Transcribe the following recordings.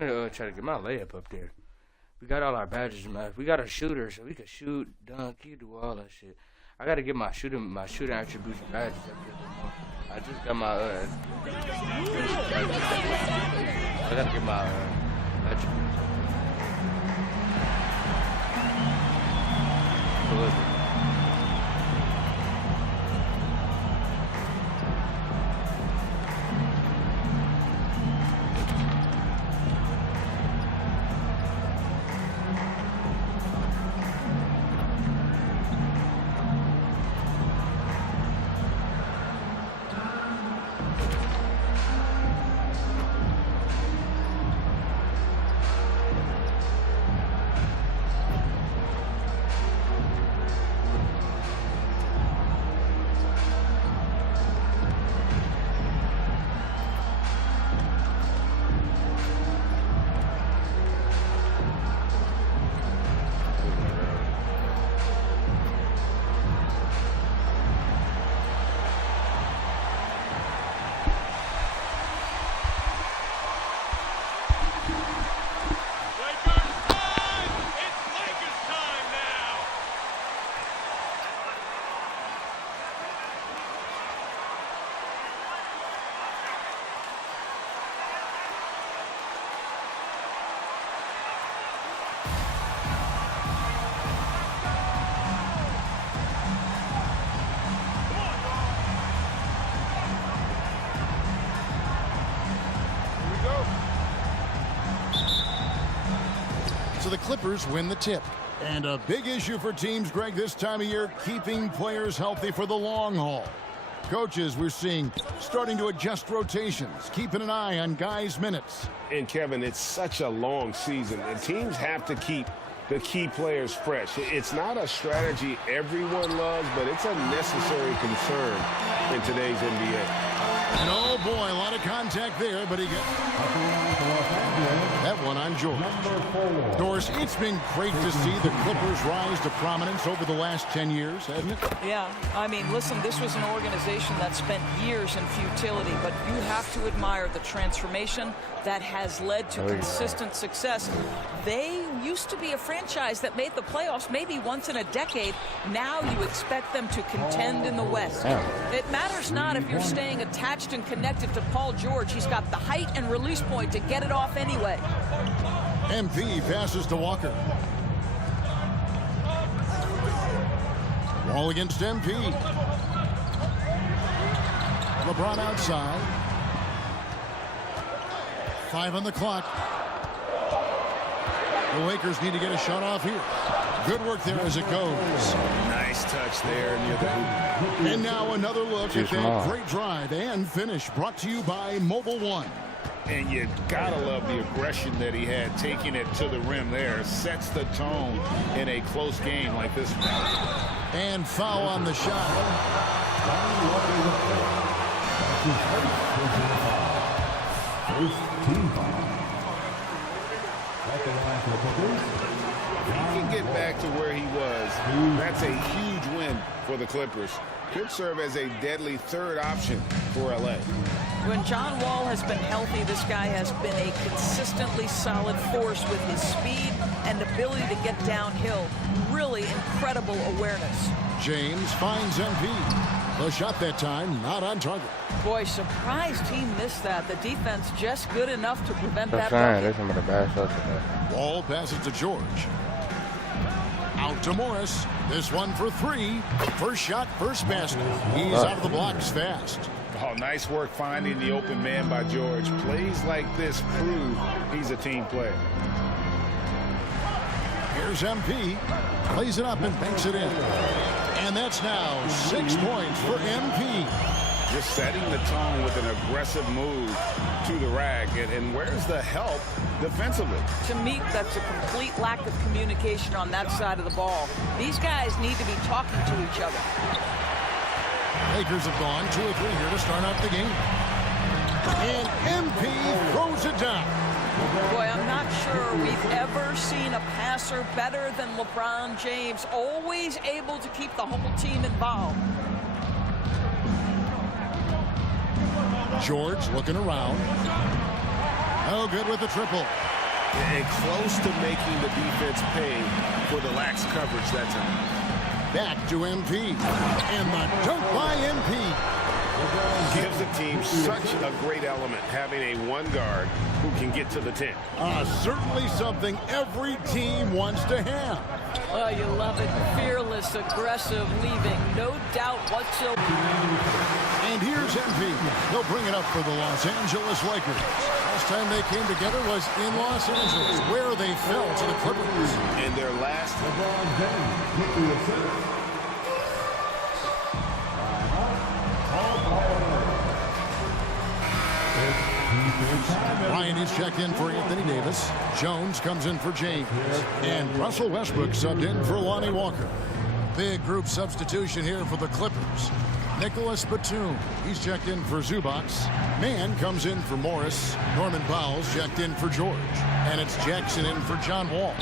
finna try to get my layup up there. We got all our badges, man. We got a shooter, so we can shoot, dunk, you do all that shit. I gotta get my shooting attributes and badges up there. I just got my I gotta get my attributes. So the Clippers win the tip. And a big issue for teams, Greg, this time of year, keeping players healthy for the long haul. Coaches, we're seeing, starting to adjust rotations, keeping an eye on guys' minutes. And, Kevin, it's such a long season, and teams have to keep the key players fresh. It's not a strategy everyone loves, but it's a necessary concern in today's NBA. And oh boy, a lot of contact there, but he got that one on George. Doris, it's been great to see the Clippers rise to prominence over the last 10 years, hasn't it? Yeah, I mean, listen, this was an organization that spent years in futility, but you have to admire the transformation that has led to consistent success. They used to be a franchise that made the playoffs maybe once in a decade. Now you expect them to contend in the West. It matters not if you're staying attached and connected to Paul George. He's got the height and release point to get it off anyway. MP passes to Walker. Wall against MP. LeBron outside. 5 on the clock. The Lakers need to get a shot off here. Good work there as it goes. Nice touch there near the hoop. And now another look at that great drive and finish, brought to you by Mobile One. And you gotta love the aggression that he had, taking it to the rim there. Sets the tone in a close game like this one. And foul on the shot. If he can get back to where he was, that's a huge win for the Clippers. Could serve as a deadly third option for LA. When John Wall has been healthy, this guy has been a consistently solid force with his speed and ability to get downhill. Really incredible awareness. James finds MP. The shot that time not on target. Boy, surprised he missed that. The defense just good enough to prevent that. That's some of the bad shots today. Wall passes to George. Out to Morris. This one for 3. First shot, first basket. He's out of the blocks fast. Oh, nice work finding the open man by George. Plays like this prove he's a team player. Here's MP. Plays it up and banks it in. And that's now 6 points for MP. Just setting the tone with an aggressive move to the rack. And where's the help defensively? To me, that's a complete lack of communication on that side of the ball. These guys need to be talking to each other. Lakers have gone 2 or 3 here to start out the game. And MP throws it down. Boy, I'm not sure we've ever seen a passer better than LeBron James. Always able to keep the whole team involved. George looking around. Oh, good with the triple. and close to making the defense pay for the lax coverage that time. Back to MP. And the dunk by MP. Gives the team such a great element having a one guard who can get to the 10. Certainly something every team wants to have. Oh, you love it. Fearless, aggressive, leaving no doubt whatsoever. And here's MP. They'll bring it up for the Los Angeles Lakers. Last time they came together was in Los Angeles, where they fell to the Clippers. In their last... Ryan is checked in for Anthony Davis. Jones comes in for James. And Russell Westbrook subbed in for Lonnie Walker. Big group substitution here for the Clippers. Nicholas Batum, he's checked in for Zubac. Mann comes in for Morris. Norman Powell's checked in for George. And it's Jackson in for John Wall.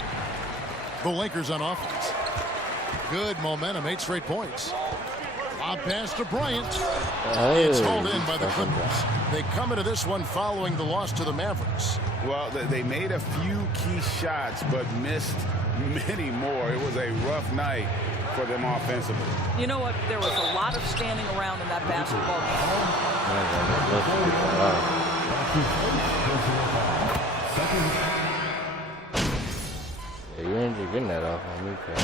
The Lakers on offense. Good momentum, 8 straight points. Lob pass to Bryant. It's hauled in by the Clippers. They come into this one following the loss to the Mavericks. Well, they made a few key shots, but missed many more. It was a rough night for them offensively. You know what? There was a lot of standing around in that basketball game. Yeah, you ain't getting that off on me, Craig.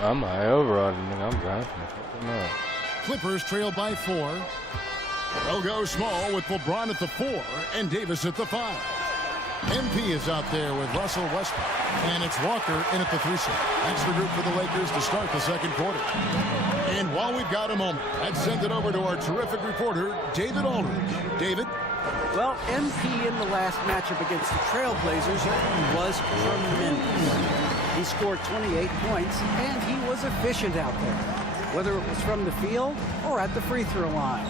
I'm high over on him, and I'm driving. Clippers trail by 4. They'll go small with LeBron at the 4 and Davis at the 5. MP is out there with Russell Westbrook. And it's Walker in at the 3 slot. That's the group for the Lakers to start the second quarter. And while we've got a moment, I'd send it over to our terrific reporter, David Aldridge. David? Well, MP in the last matchup against the Trailblazers was tremendous. He scored 28 points, and he was efficient out there, whether it was from the field or at the free throw line.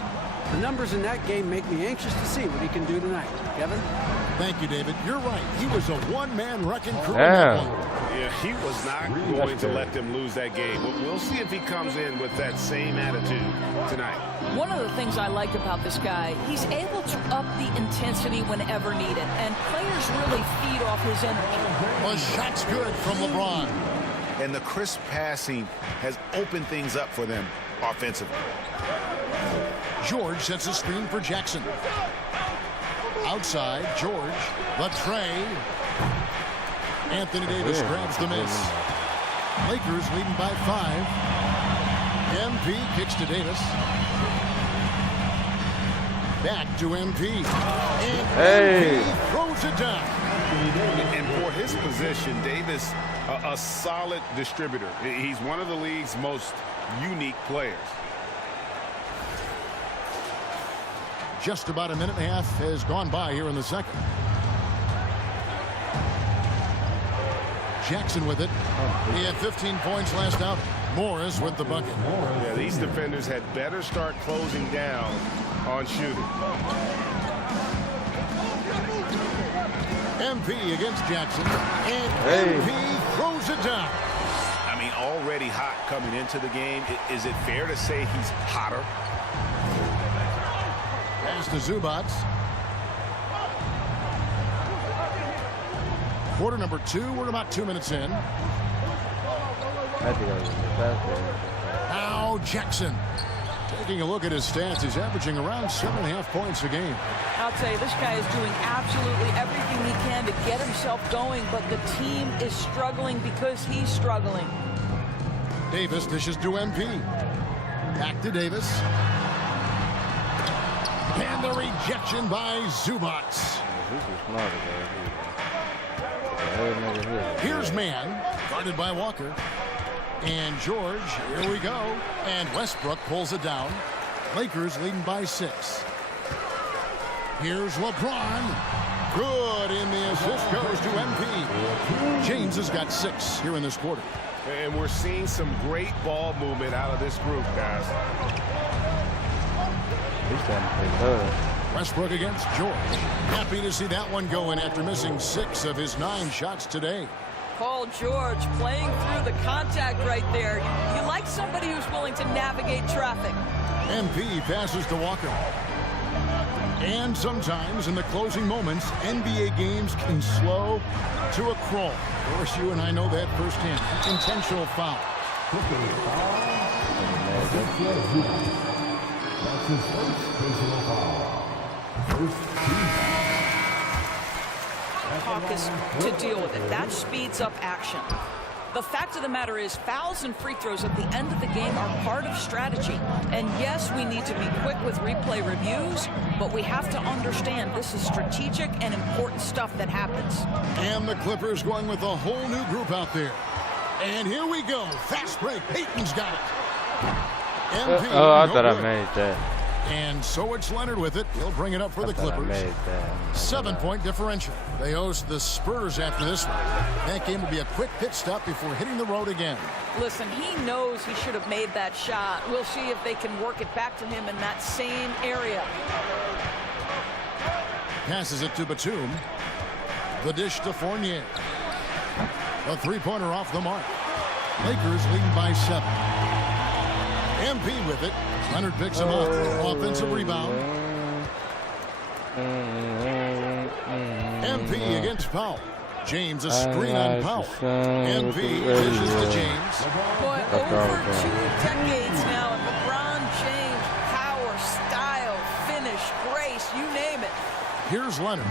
The numbers in that game make me anxious to see what he can do tonight. Kevin? Thank you, David. You're right. He was a one-man wrecking crew. Yeah, he was not going to let them lose that game. We'll see if he comes in with that same attitude tonight. One of the things I like about this guy, he's able to up the intensity whenever needed, and players really feed off his energy. A shot's good from LeBron. And the crisp passing has opened things up for them offensively. George sets a screen for Jackson. Outside, George, the tray. Anthony Davis grabs the miss. Lakers leading by 5. MP kicks to Davis. Back to MP. And MP throws it down. And for his position, Davis, a solid distributor. He's one of the league's most unique players. Just about a minute and a half has gone by here in the second. Jackson with it. He had 15 points last out. Morris with the bucket. Yeah, these defenders had better start closing down on shooting. MP against Jackson. And MP throws it down. I mean, already hot coming into the game. Is it fair to say he's hotter? Pass to Zubac. Quarter number 2. We're about 2 minutes in. Now Jackson. Taking a look at his stats, he's averaging around 7.5 points a game. I'll tell you, this guy is doing absolutely everything he can to get himself going, but the team is struggling because he's struggling. Davis dishes to MP. Back to Davis. And the rejection by Zubac. Here's Mann, guarded by Walker. And George, here we go. And Westbrook pulls it down. Lakers leading by 6. Here's LeBron. Good, and the assist goes to MP. James has got 6 here in this quarter. And we're seeing some great ball movement out of this group, guys. Westbrook against George. Happy to see that one go in after missing 6 of his 9 shots today. Paul George playing through the contact right there. You like somebody who's willing to navigate traffic. MP passes to Walker. And sometimes in the closing moments, NBA games can slow to a crawl. Of course, you and I know that firsthand. Intentional foul. Caucus to deal with it. That speeds up action. The fact of the matter is fouls and free throws at the end of the game are part of strategy. And yes, we need to be quick with replay reviews, but we have to understand this is strategic and important stuff that happens. And the Clippers going with a whole new group out there. And here we go. Fast break. Peyton's got it. MP, I thought I made that. And so it's Leonard with it. He'll bring it up for the Clippers. 7-point differential. They host the Spurs after this one. That game will be a quick pit stop before hitting the road again. Listen, he knows he should have made that shot. We'll see if they can work it back to him in that same area. Passes it to Batum. The dish to Fournier. A three-pointer off the mark. Lakers leading by 7. MP with it. Leonard picks him up. Offensive rebound. MP against Powell. James a screen on Powell. MP dishes to James. Boy, over 2 decades now, and LeBron James, power, style, finish, grace, you name it. Here's Leonard.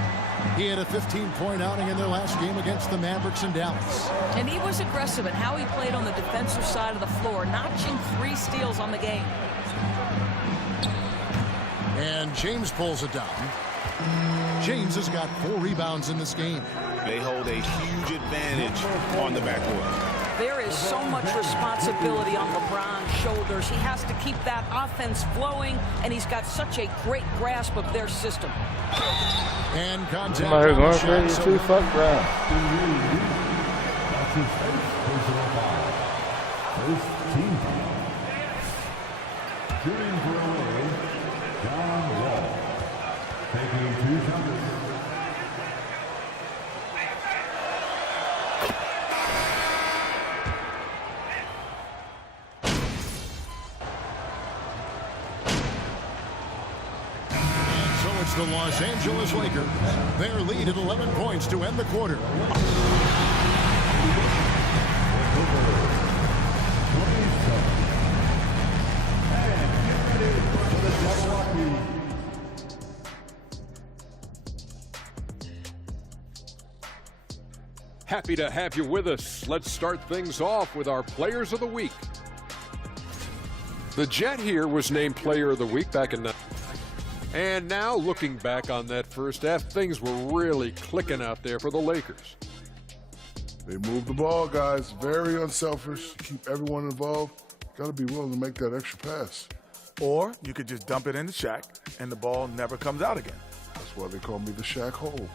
He had a 15-point outing in their last game against the Mavericks in Dallas. And he was aggressive in how he played on the defensive side of the floor, notching 3 steals on the game. And James pulls it down. James has got 4 rebounds in this game. They hold a huge advantage on the backcourt. There is so much responsibility on LeBron's shoulders. He has to keep that offense flowing, and he's got such a great grasp of their system. And contact. Somebody going crazy too. Fuck that. The Los Angeles Lakers. Their lead at 11 points to end the quarter. Happy to have you with us. Let's start things off with our Players of the Week. The Jet here was named Player of the Week back in and now, looking back on that first half, things were really clicking out there for the Lakers. They moved the ball, guys. Very unselfish. Keep everyone involved. Got to be willing to make that extra pass. Or you could just dump it in the Shaq, and the ball never comes out again. That's why they call me the Shaq Hole.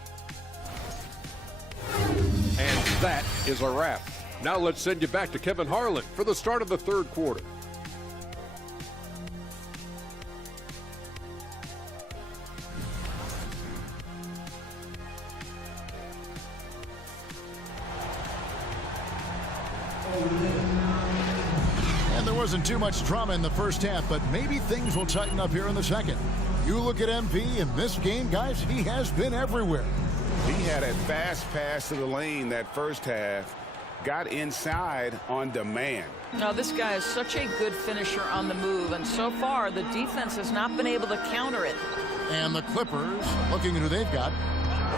And that is a wrap. Now let's send you back to Kevin Harlan for the start of the third quarter. And there wasn't too much drama in the first half, but maybe things will tighten up here in the second. You look at MP in this game, guys, he has been everywhere. He had a fast pass to the lane that first half, got inside on demand. Now, this guy is such a good finisher on the move, and so far the defense has not been able to counter it. And the Clippers, looking at who they've got,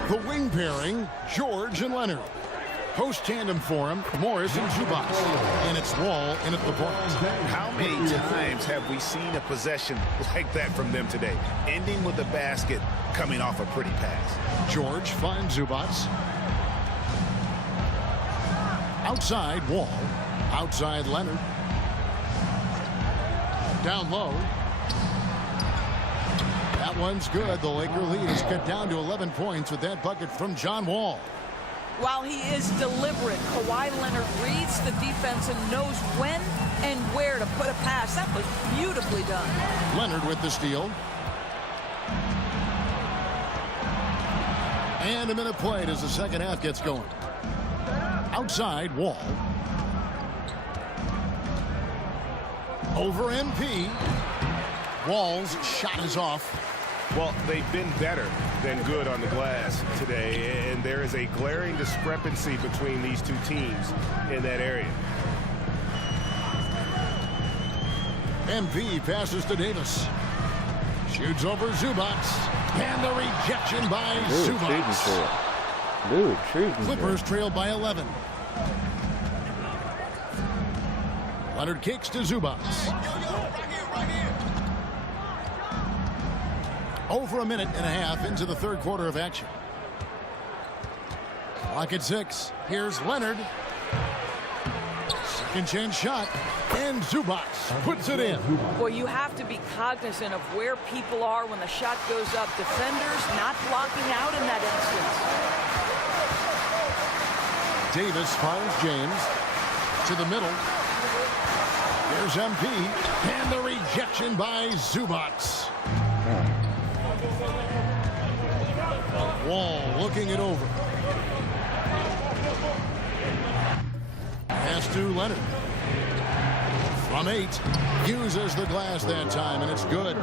the wing pairing, George and Leonard. Post tandem for him, Morris and Zubac. And it's Wall in at the point. How many times have we seen a possession like that from them today? Ending with a basket, coming off a pretty pass. George finds Zubac. Outside, Wall. Outside, Leonard. Down low. That one's good. The Laker lead is cut down to 11 points with that bucket from John Wall. While he is deliberate, Kawhi Leonard reads the defense and knows when and where to put a pass. That was beautifully done. Leonard with the steal. And a minute played as the second half gets going. Outside, Wall. Over MP. Wall's shot is off. Well, they've been better than good on the glass today, and there is a glaring discrepancy between these two teams in that area. MP passes to Davis. Shoots over Zubats. And the rejection by Zubats. Clippers trail by 11. Leonard kicks to Zubats. Over a minute and a half into the third quarter of action. Clock at 6. Here's Leonard. Second chance shot. And Zubats puts it in. Well, you have to be cognizant of where people are when the shot goes up. Defenders not blocking out in that instance. Davis finds James to the middle. Here's MP. And the rejection by Zubats. Wall looking it over. Pass to Leonard. From 8. Uses the glass that time, and it's good.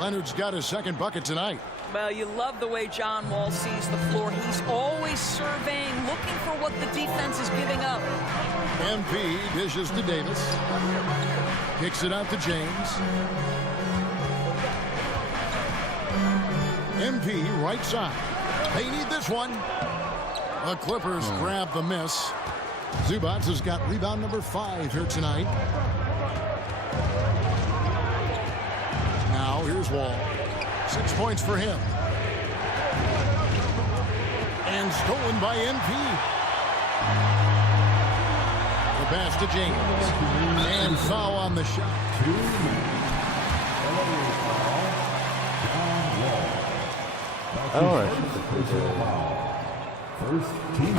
Leonard's got his second bucket tonight. Well, you love the way John Wall sees the floor. He's always surveying, looking for what the defense is giving up. MP dishes to Davis. Kicks it out to James. MP right side. They need this one. The Clippers grab the miss. Zubats has got rebound number 5 here tonight. Now here's Wall. 6 points for him. And stolen by MP. The pass to James. And foul on the shot. Oh, First team.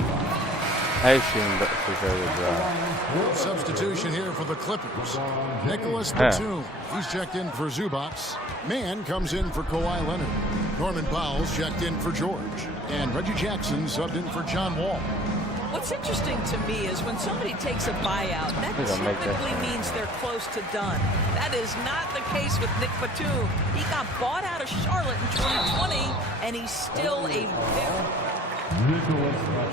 I assume that prefer the draw. Substitution here for the Clippers. Nicholas Batum. He's checked in for Zubats. Mann comes in for Kawhi Leonard. Norman Powell's checked in for George. And Reggie Jackson subbed in for John Wall. What's interesting to me is when somebody takes a buyout, that typically means they're close to done. That is not the case with Nick Batum. He got bought out of Charlotte in 2020, and he's still a very...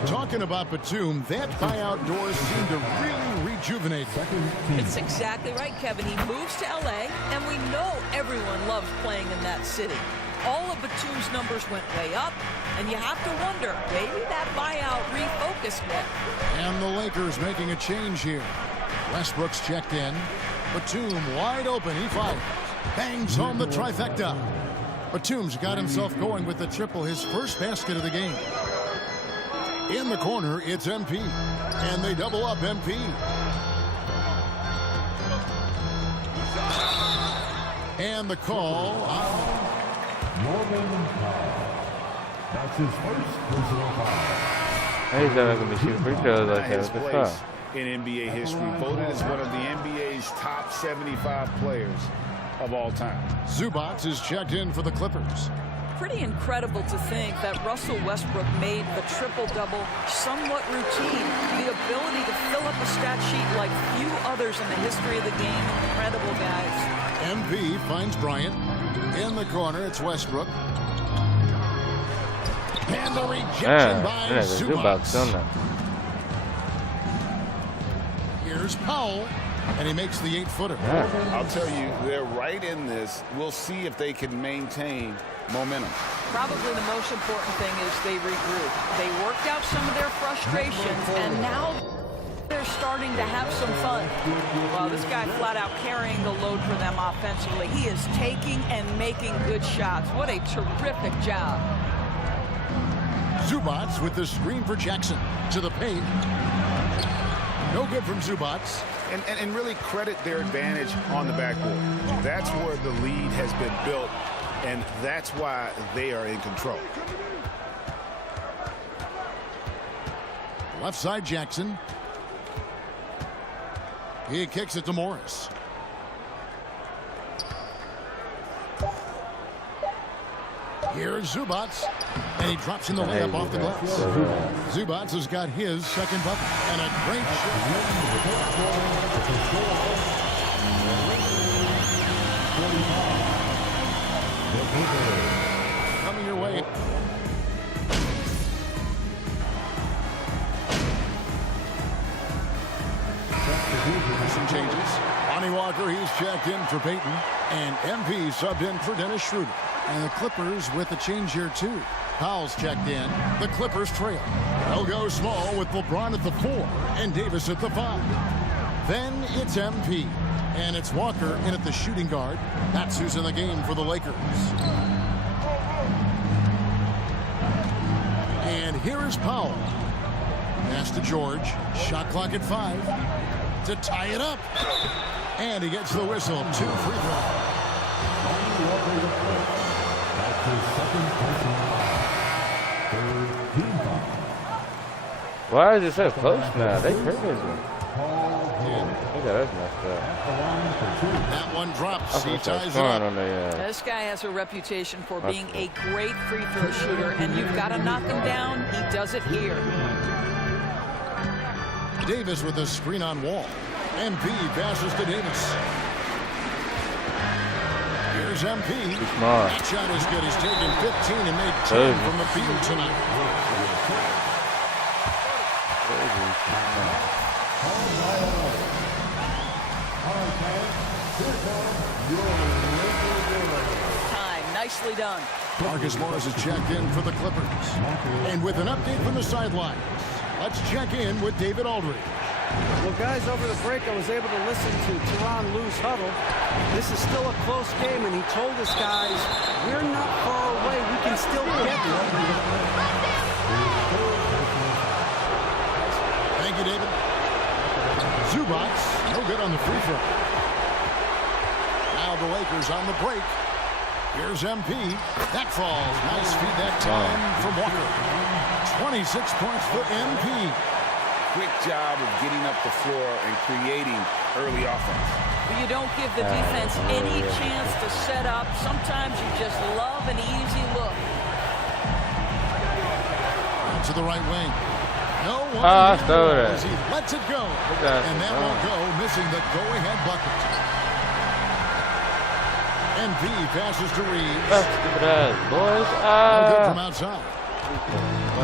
Talking about Batum, that buyout doors seem to really rejuvenate. It's exactly right, Kevin. He moves to L.A., and we know everyone loves playing in that city. All of Batum's numbers went way up, and you have to wonder, maybe that buyout refocused him. And the Lakers making a change here. Westbrook's checked in. Batum wide open. He fires. Bangs home the trifecta. Batum's got himself going with the triple, his first basket of the game. In the corner, it's MP. And they double up MP. And the call on That's his first personal foul. He's not going to be shooting free throws like that. His place in NBA history, voted as one of the NBA's top 75 players of all time. Zubats is checked in for the Clippers. Pretty incredible to think that Russell Westbrook made the triple-double somewhat routine. The ability to fill up a stat sheet like few others in the history of the game. Incredible, guys. MP finds Bryant. In the corner, it's Westbrook. And the rejection by Zubats. Here's Powell, and he makes the 8-footer. I'll tell you, they're right in this. We'll see if they can maintain momentum. Probably the most important thing is they regroup. They worked out some of their frustrations, and now they're starting to have some fun. Well, this guy flat out carrying the load for them offensively. He is taking and making good shots. What a terrific job. Zubats with the screen for Jackson to the paint. No good from Zubats. And really credit their advantage on the backboard. That's where the lead has been built, and that's why they are in control. Left side Jackson. He kicks it to Morris. Here's Zubats, and he drops in the layup off the glass. Zubats has got his second bucket, and a great shot. Some changes. Lonnie Walker, he's checked in for Peyton. And MP subbed in for Dennis Schroeder. And the Clippers with a change here, too. Powell's checked in. The Clippers trail. They'll go small with LeBron at the 4 and Davis at the 5. Then it's MP. And it's Walker in at the shooting guard. That's who's in the game for the Lakers. And here is Powell. Pass to George. Shot clock at 5. To tie it up. And he gets the whistle. 2 free throws. Why is it so close now? They crazy. Look at us messed up. That one drops. He ties it on up. This guy has a reputation for being a great free throw shooter, and you've got to knock him down. He does it here. Davis with a screen on Wall. MP passes to Davis. Here's MP. That shot is good. He's taken 15 and made 10 from the field tonight. Time. Nicely done. Marcus Morris is checked in for the Clippers. And with an update from the sidelines, let's check in with David Aldridge. Well, guys, over the break, I was able to listen to Teron Lou's huddle. This is still a close game, and he told us guys, we're not far away. We can still get them. Thank you, David. Zubac, no good on the free throw. Now the Lakers on the break. Here's MP. That falls. Nice feed that time from Walker. 26 points for MP. Quick job of getting up the floor and creating early offense. But you don't give the defense any chance to set up. Sometimes you just love an easy look. To the right wing. No one. As he lets it go. And that will go, missing the go-ahead bucket. MP passes to Reeves. Boys. No good from outside.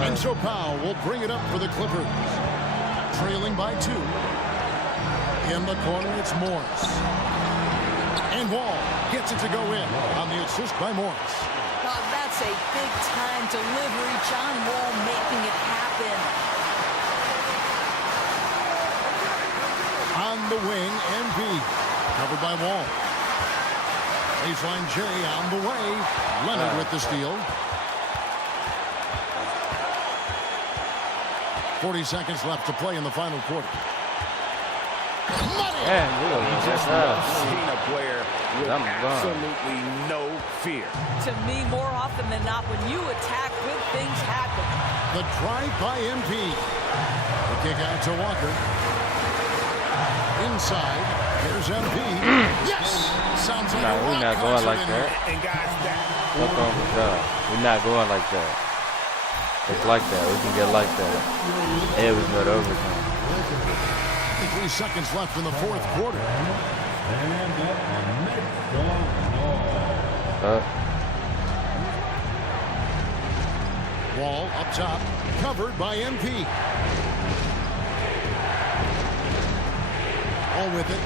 And so Powell will bring it up for the Clippers. Trailing by 2. In the corner, it's Morris. And Wall gets it to go in on the assist by Morris. Oh, that's a big-time delivery. John Wall making it happen. On the wing, MP. Covered by Wall. Baseline J on the way. Leonard with the steal. 40 seconds left to play in the final quarter. Just seen a player with absolutely no fear. To me, more often than not, when you attack, good things happen. The drive by MP. The kick out to Walker. Inside. Here's MP. Yes! Sounds like we're not going like that. And guys, We're not going like that. It's like that. We can get like that. And we go to overtime. 3 seconds left in the fourth quarter. Wall up top, covered by MP. All with it.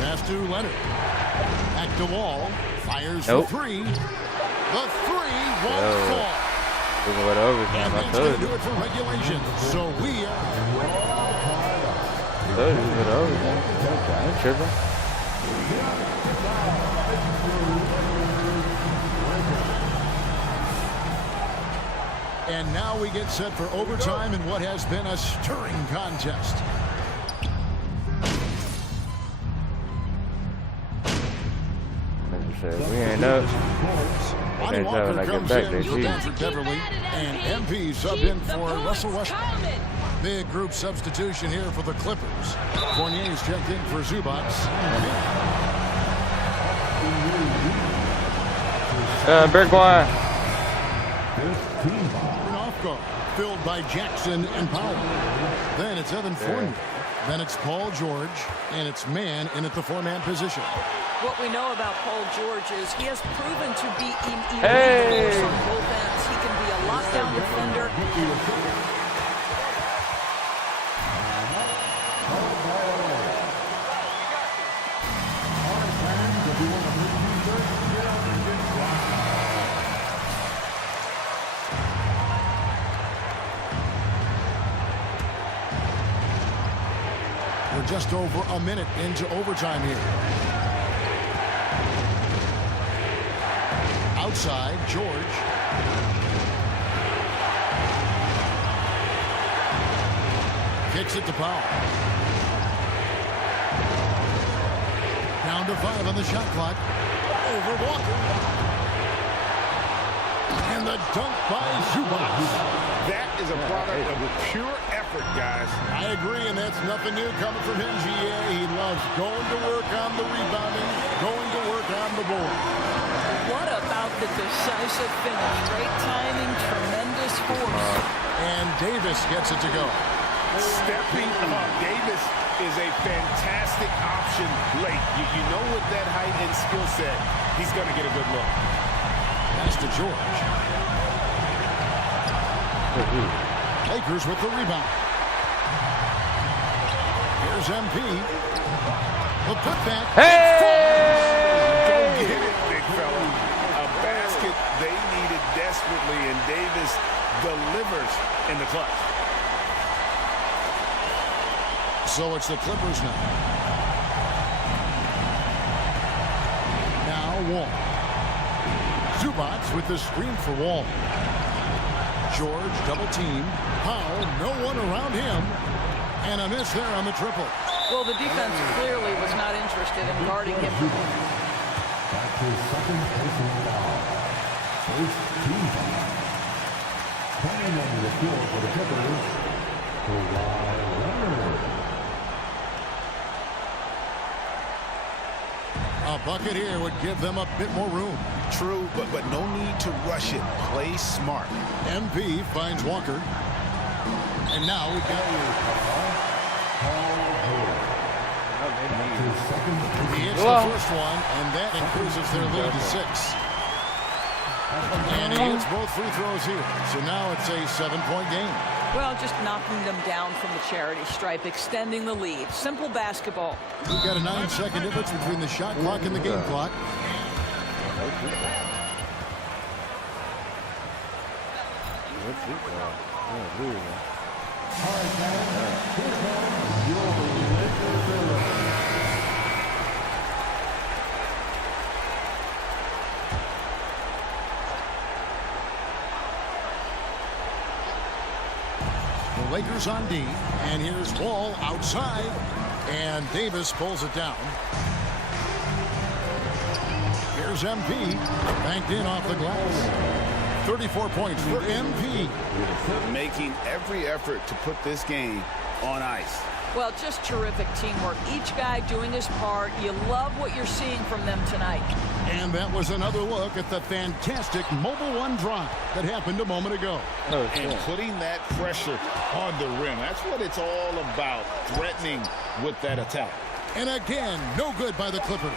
Pass to Leonard. Back to Wall. Fires for 3. The 3 won't fall. We're going to overtime. I told you. Do it for regulation. So we are. I told you we're going to overtime. I'm tripping. And now we get set for overtime in what has been a stirring contest. We ain't up. Lonnie Walker comes in for Patrick Beverly, and MP subbed in for Russell Westbrook. Big group substitution here for the Clippers. Fournier's checked in for Zubac. Big one. An off guard, filled by Jackson and Powell. Then it's Evan Fournier. Then it's Paul George, and it's man in at the 4-man position. What we know about Paul George is he has proven to be an elite force on both We're just over a minute into overtime here. Outside, George. Kicks it to Powell. Down to 5 on the shot clock. Over Walker. And the dunk by Zubac. That is a product of pure effort, guys. I agree, and that's nothing new coming from him, GA. He loves going to work on the rebounding, going to work on the board. What about the decisive finish? Great timing, tremendous force. And Davis gets it to go. Stepping up, Davis is a fantastic option late. You know with that height and skill set, he's going to get a good look. Pass to George. Lakers with the rebound. Here's MP. The putback. Hey! Go get it, big fella. A basket they needed desperately, and Davis delivers in the clutch. So it's the Clippers now. Now Wall. Zubac with the screen for Wall. George double teamed. Powell, no one around him. And a miss there on the triple. Well, the defense clearly was not interested in guarding him. That's his second personal foul. First team foul. Coming on the floor for the Clippers, Kawhi Leonard. A bucket here would give them a bit more room. True, but no need to rush it. Play smart. MP finds Walker. And now we've got he hits the first one, and that increases their lead to 6. And he hits both free throws here. So now it's a 7-point game. Well, just knocking them down from the charity stripe, extending the lead. Simple basketball. We've got a 9-second difference between the shot clock and the game clock. The Lakers on D, and here's Wall outside, and Davis pulls it down. Here's MP, banked in off the glass. 34 points for MP. Making every effort to put this game on ice. Well, just terrific teamwork. Each guy doing his part. You love what you're seeing from them tonight. And that was another look at the fantastic Mobile One drive that happened a moment ago. And putting that pressure on the rim. That's what it's all about, threatening with that attack. And again, no good by the Clippers.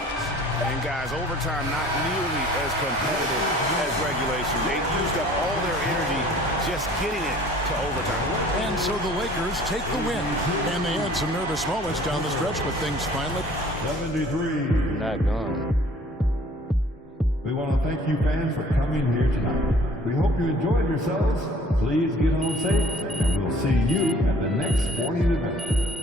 And guys, overtime not nearly as competitive as regulation. They used up all their energy just getting it to overtime. And so the Lakers take the win. And they had some nervous moments down the stretch, but things finally... 73. Not gone. We want to thank you fans for coming here tonight. We hope you enjoyed yourselves. Please get home safe, and we'll see you at the next sporting event.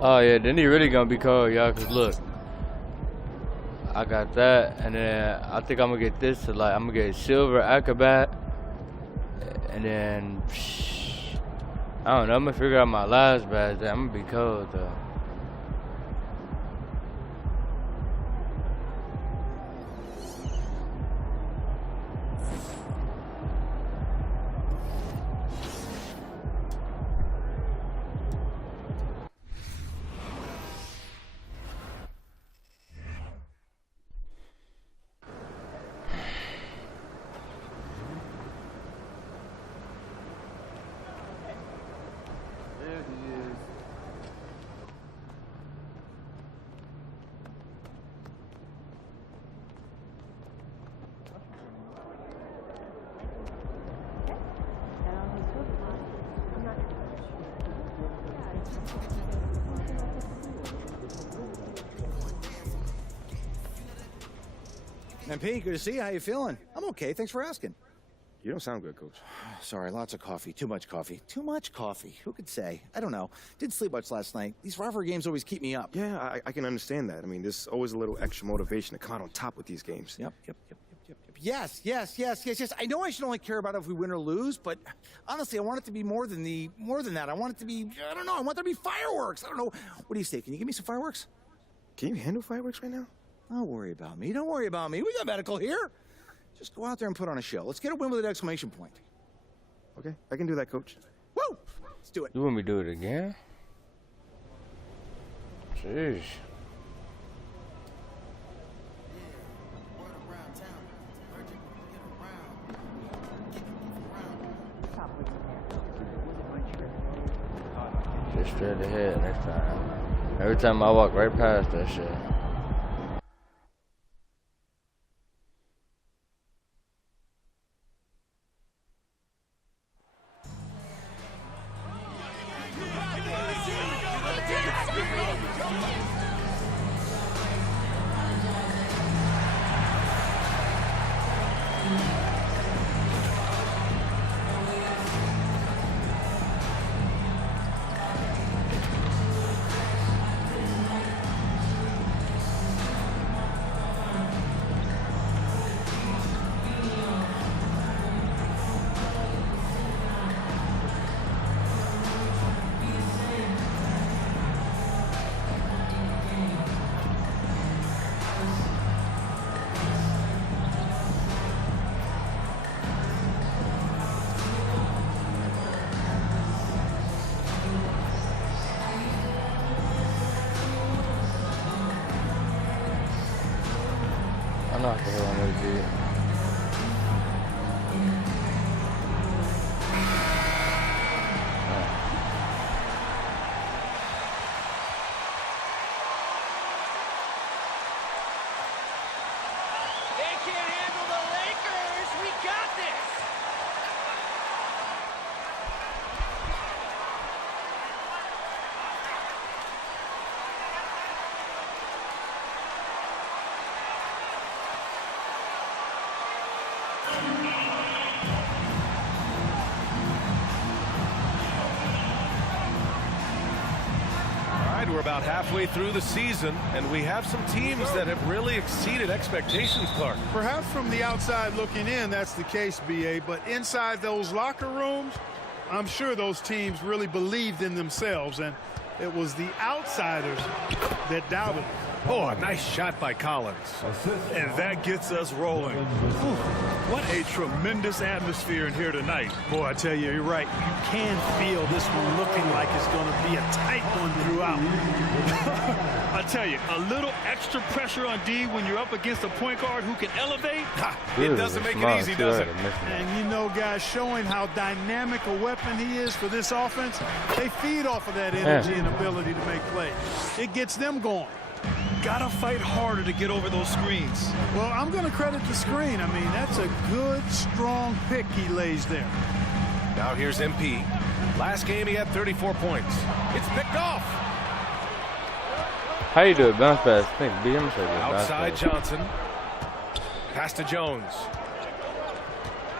Oh yeah, then he really gonna be cold, y'all. Cause look, I got that, and then I think I'm gonna get this to like I'm gonna get silver acrobat, and then I don't know. I'm gonna figure out my last badge. I'm gonna be cold though. MP, good to see you. How you feeling? I'm okay. Thanks for asking. You don't sound good, Coach. Sorry, lots of coffee. Too much coffee. Too much coffee. Who could say? I don't know. Didn't sleep much last night. These rivalry games always keep me up. Yeah, I can understand that. I mean, there's always a little extra motivation to come out on top with these games. Yep. Yes. I know I should only care about if we win or lose, but honestly, I want it to be more than that. I want it to be, I don't know, I want there to be fireworks. I don't know. What do you say? Can you give me some fireworks? Can you handle fireworks right now? Don't worry about me. Don't worry about me. We got medical here. Just go out there and put on a show. Let's get a win with an exclamation point. Okay, I can do that, Coach. Woo! Let's do it. You want me to do it again? Jeez. Just straight ahead next time. Every time I walk right past that shit. I know what the hell I'm gonna do. They can't handle the Lakers. We got this. We're about halfway through the season, and we have some teams that have really exceeded expectations, Clark. Perhaps from the outside looking in, that's the case, B.A., but inside those locker rooms, I'm sure those teams really believed in themselves, and it was the outsiders that doubted. Oh, a nice shot by Collins. And that gets us rolling. What a tremendous atmosphere in here tonight. Boy, I tell you, you're right. You can feel this one looking like it's going to be a tight one throughout. I tell you, a little extra pressure on D when you're up against a point guard who can elevate. It doesn't make it easy, does it? And you know, guys, showing how dynamic a weapon he is for this offense, they feed off of that energy and ability to make plays. It gets them going. Gotta fight harder to get over those screens. Well, I'm going to credit the screen. I mean, that's a good, strong pick he lays there. Now here's MP. Last game he had 34 points. It's picked off. How you do it? Bounce pass. Think BM outside Johnson. Pass to Jones.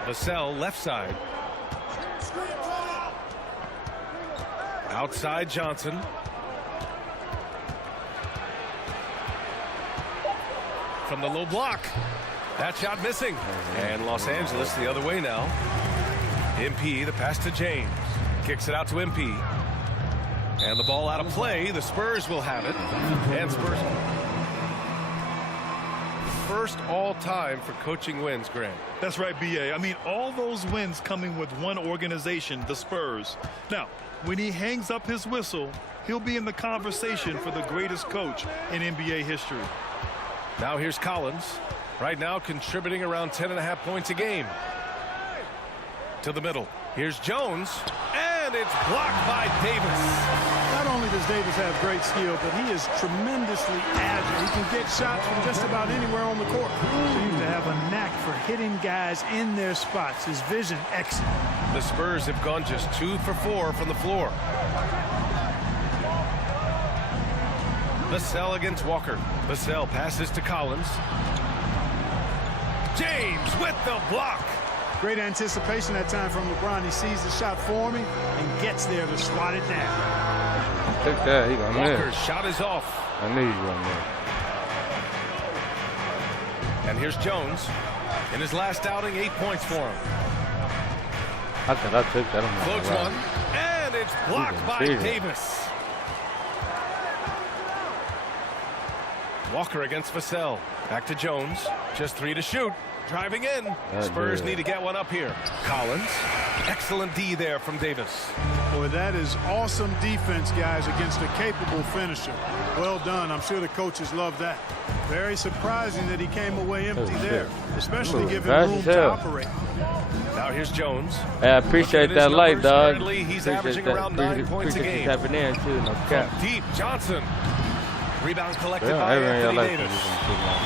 Vassell left side. Outside Johnson. from the low block. That shot missing. And Los Angeles the other way now. MP, the pass to James. Kicks it out to MP. And the ball out of play. The Spurs will have it. And Spurs. First all-time for coaching wins, Grant. That's right, B.A. I mean, all those wins coming with one organization, the Spurs. Now, when he hangs up his whistle, he'll be in the conversation for the greatest coach in NBA history. Now here's Collins. Right now contributing around 10.5 points a game. To the middle. Here's Jones. And it's blocked by Davis. Not only does Davis have great skill, but he is tremendously agile. He can get shots from just about anywhere on the court. Seems to have a knack for hitting guys in their spots. His vision, excellent. The Spurs have gone just 2 for 4 from the floor. Vassell against Walker. Vassell passes to Collins. James with the block. Great anticipation that time from LeBron. He sees the shot forming and gets there to swat it down. Took that. He gonna miss. Walker's shot is off. I knew he was gonna miss. And here's Jones. In his last outing, 8 points for him. I thought I took that. Floats one. And it's blocked by Davis. Walker against Vassell. Back to Jones. Just 3 to shoot. Driving in. Spurs need to get one up here. Collins. Excellent D there from Davis. Boy, that is awesome defense, guys, against a capable finisher. Well done. I'm sure the coaches love that. Very surprising that he came away empty there, especially given room to operate. Now here's Jones. Hey, I appreciate that light, dog. He's averaging around 9 points a game. Tapping in too, no cap. Deep, Johnson. Rebound collected by Anthony Davis.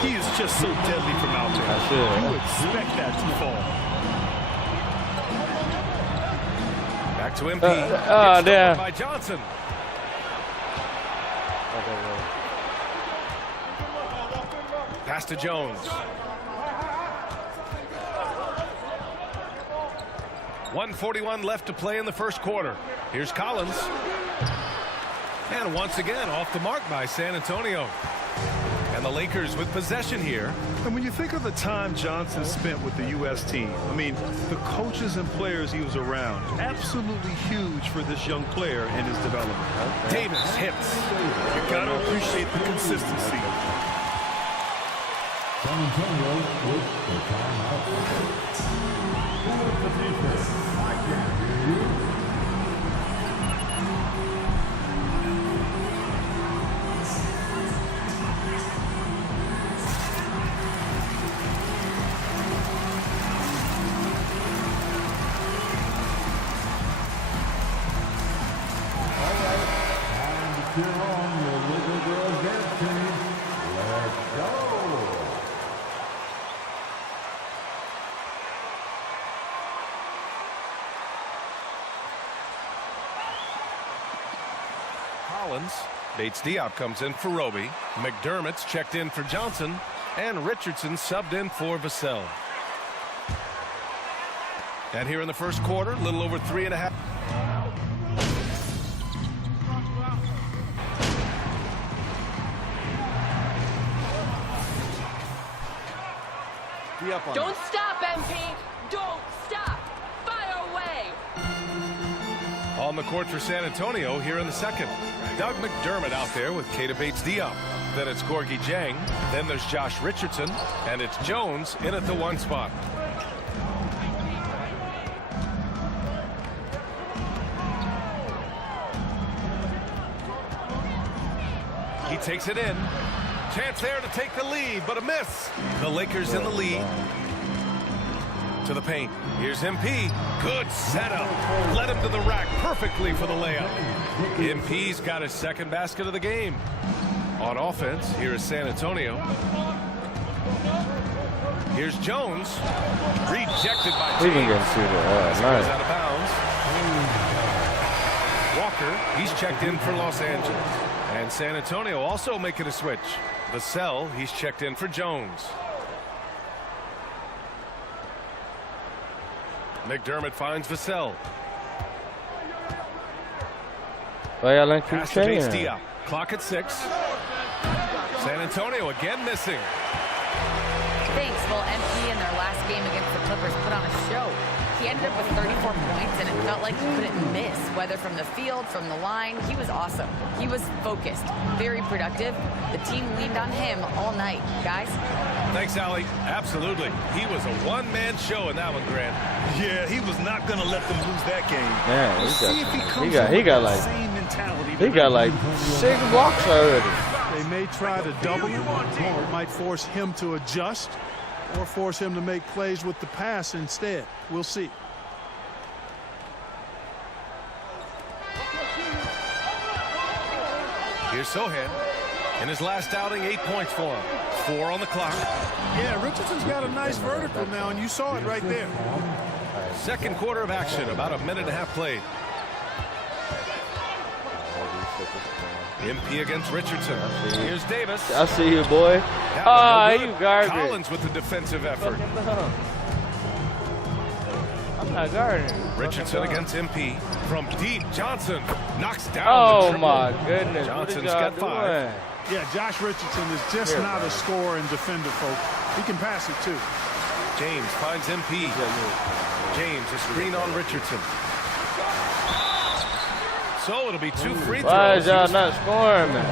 He is just so deadly from out there. You expect that to fall. Back to MP. There. By Johnson. Pass to Jones. 1:41 left to play in the first quarter. Here's Collins. And once again, off the mark by San Antonio. And the Lakers with possession here. And when you think of the time Johnson spent with the U.S. team, I mean, the coaches and players he was around, absolutely huge for this young player in his development. Davis hits. You got to appreciate the consistency. San Antonio with the timeout. I can't hear you. Cheer on your little girls dance team. Let's go. Collins. Bates Diop comes in for Roby. McDermott's checked in for Johnson. And Richardson subbed in for Vassell. And here in the first quarter, a little over 3.5. Don't stop, MP! Don't stop! Fire away! On the court for San Antonio here in the second. Doug McDermott out there with Keita Bates-Diop. Then it's Gorgie Jang. Then there's Josh Richardson. And it's Jones in at the 1 spot. He takes it in. Chance there to take the lead, but a miss. The Lakers in the lead. To the paint. Here's MP. Good setup. Led him to the rack perfectly for the layup. MP's got his second basket of the game. On offense, here is San Antonio. Here's Jones. Rejected by James. Nice. Out of bounds. Walker, he's checked in for Los Angeles. And San Antonio also making a switch. Vassell, he's checked in for Jones. McDermott finds Vassell. Pass to Bates-Diop. Clock at 6. San Antonio again missing. Well, MP in their last game against the Clippers put on a show. He ended up with 34 points, and it felt like he couldn't miss, whether from the field, from the line. He was awesome. He was focused, very productive. The team leaned on him all night. Guys? Thanks, Allie. Absolutely. He was a one-man show in that one, Grant. Yeah, he was not going to let them lose that game. Man, We'll see if he got like same mentality. He got like 6 blocks already. They may try to double him. It might force him to adjust or force him to make plays with the pass instead. We'll see. Here's Sohan. In his last outing, 8 points for him. 4 on the clock. Yeah, Richardson's got a nice vertical now, and you saw it right there. Second quarter of action, about a minute and a half played. MP against Richardson. Here's Davis. I see you, boy. Ah, you garbage. Collins with the defensive effort. I'm not guarding. Richardson against MP. From deep, Johnson knocks down Oh, the triple. my goodness. Johnson's what got 5. Yeah, Josh Richardson is just not a scorer and defender, folks. He can pass it, too. James finds MP. James, a screen on Richardson. So it'll be 2 free throws. Why is y'all not scoring, man?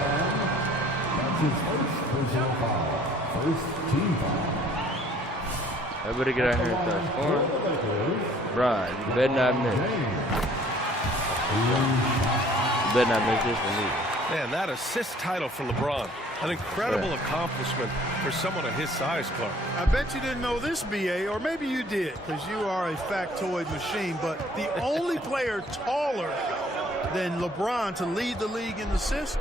Everybody get out here and start scoring. Brian, you better not miss. You better not miss this for me. Man, that assist title for LeBron. An incredible accomplishment for someone of his size, Clark. I bet you didn't know this, BA, or maybe you did, because you are a factoid machine, but the only player taller than LeBron to lead the league in assists,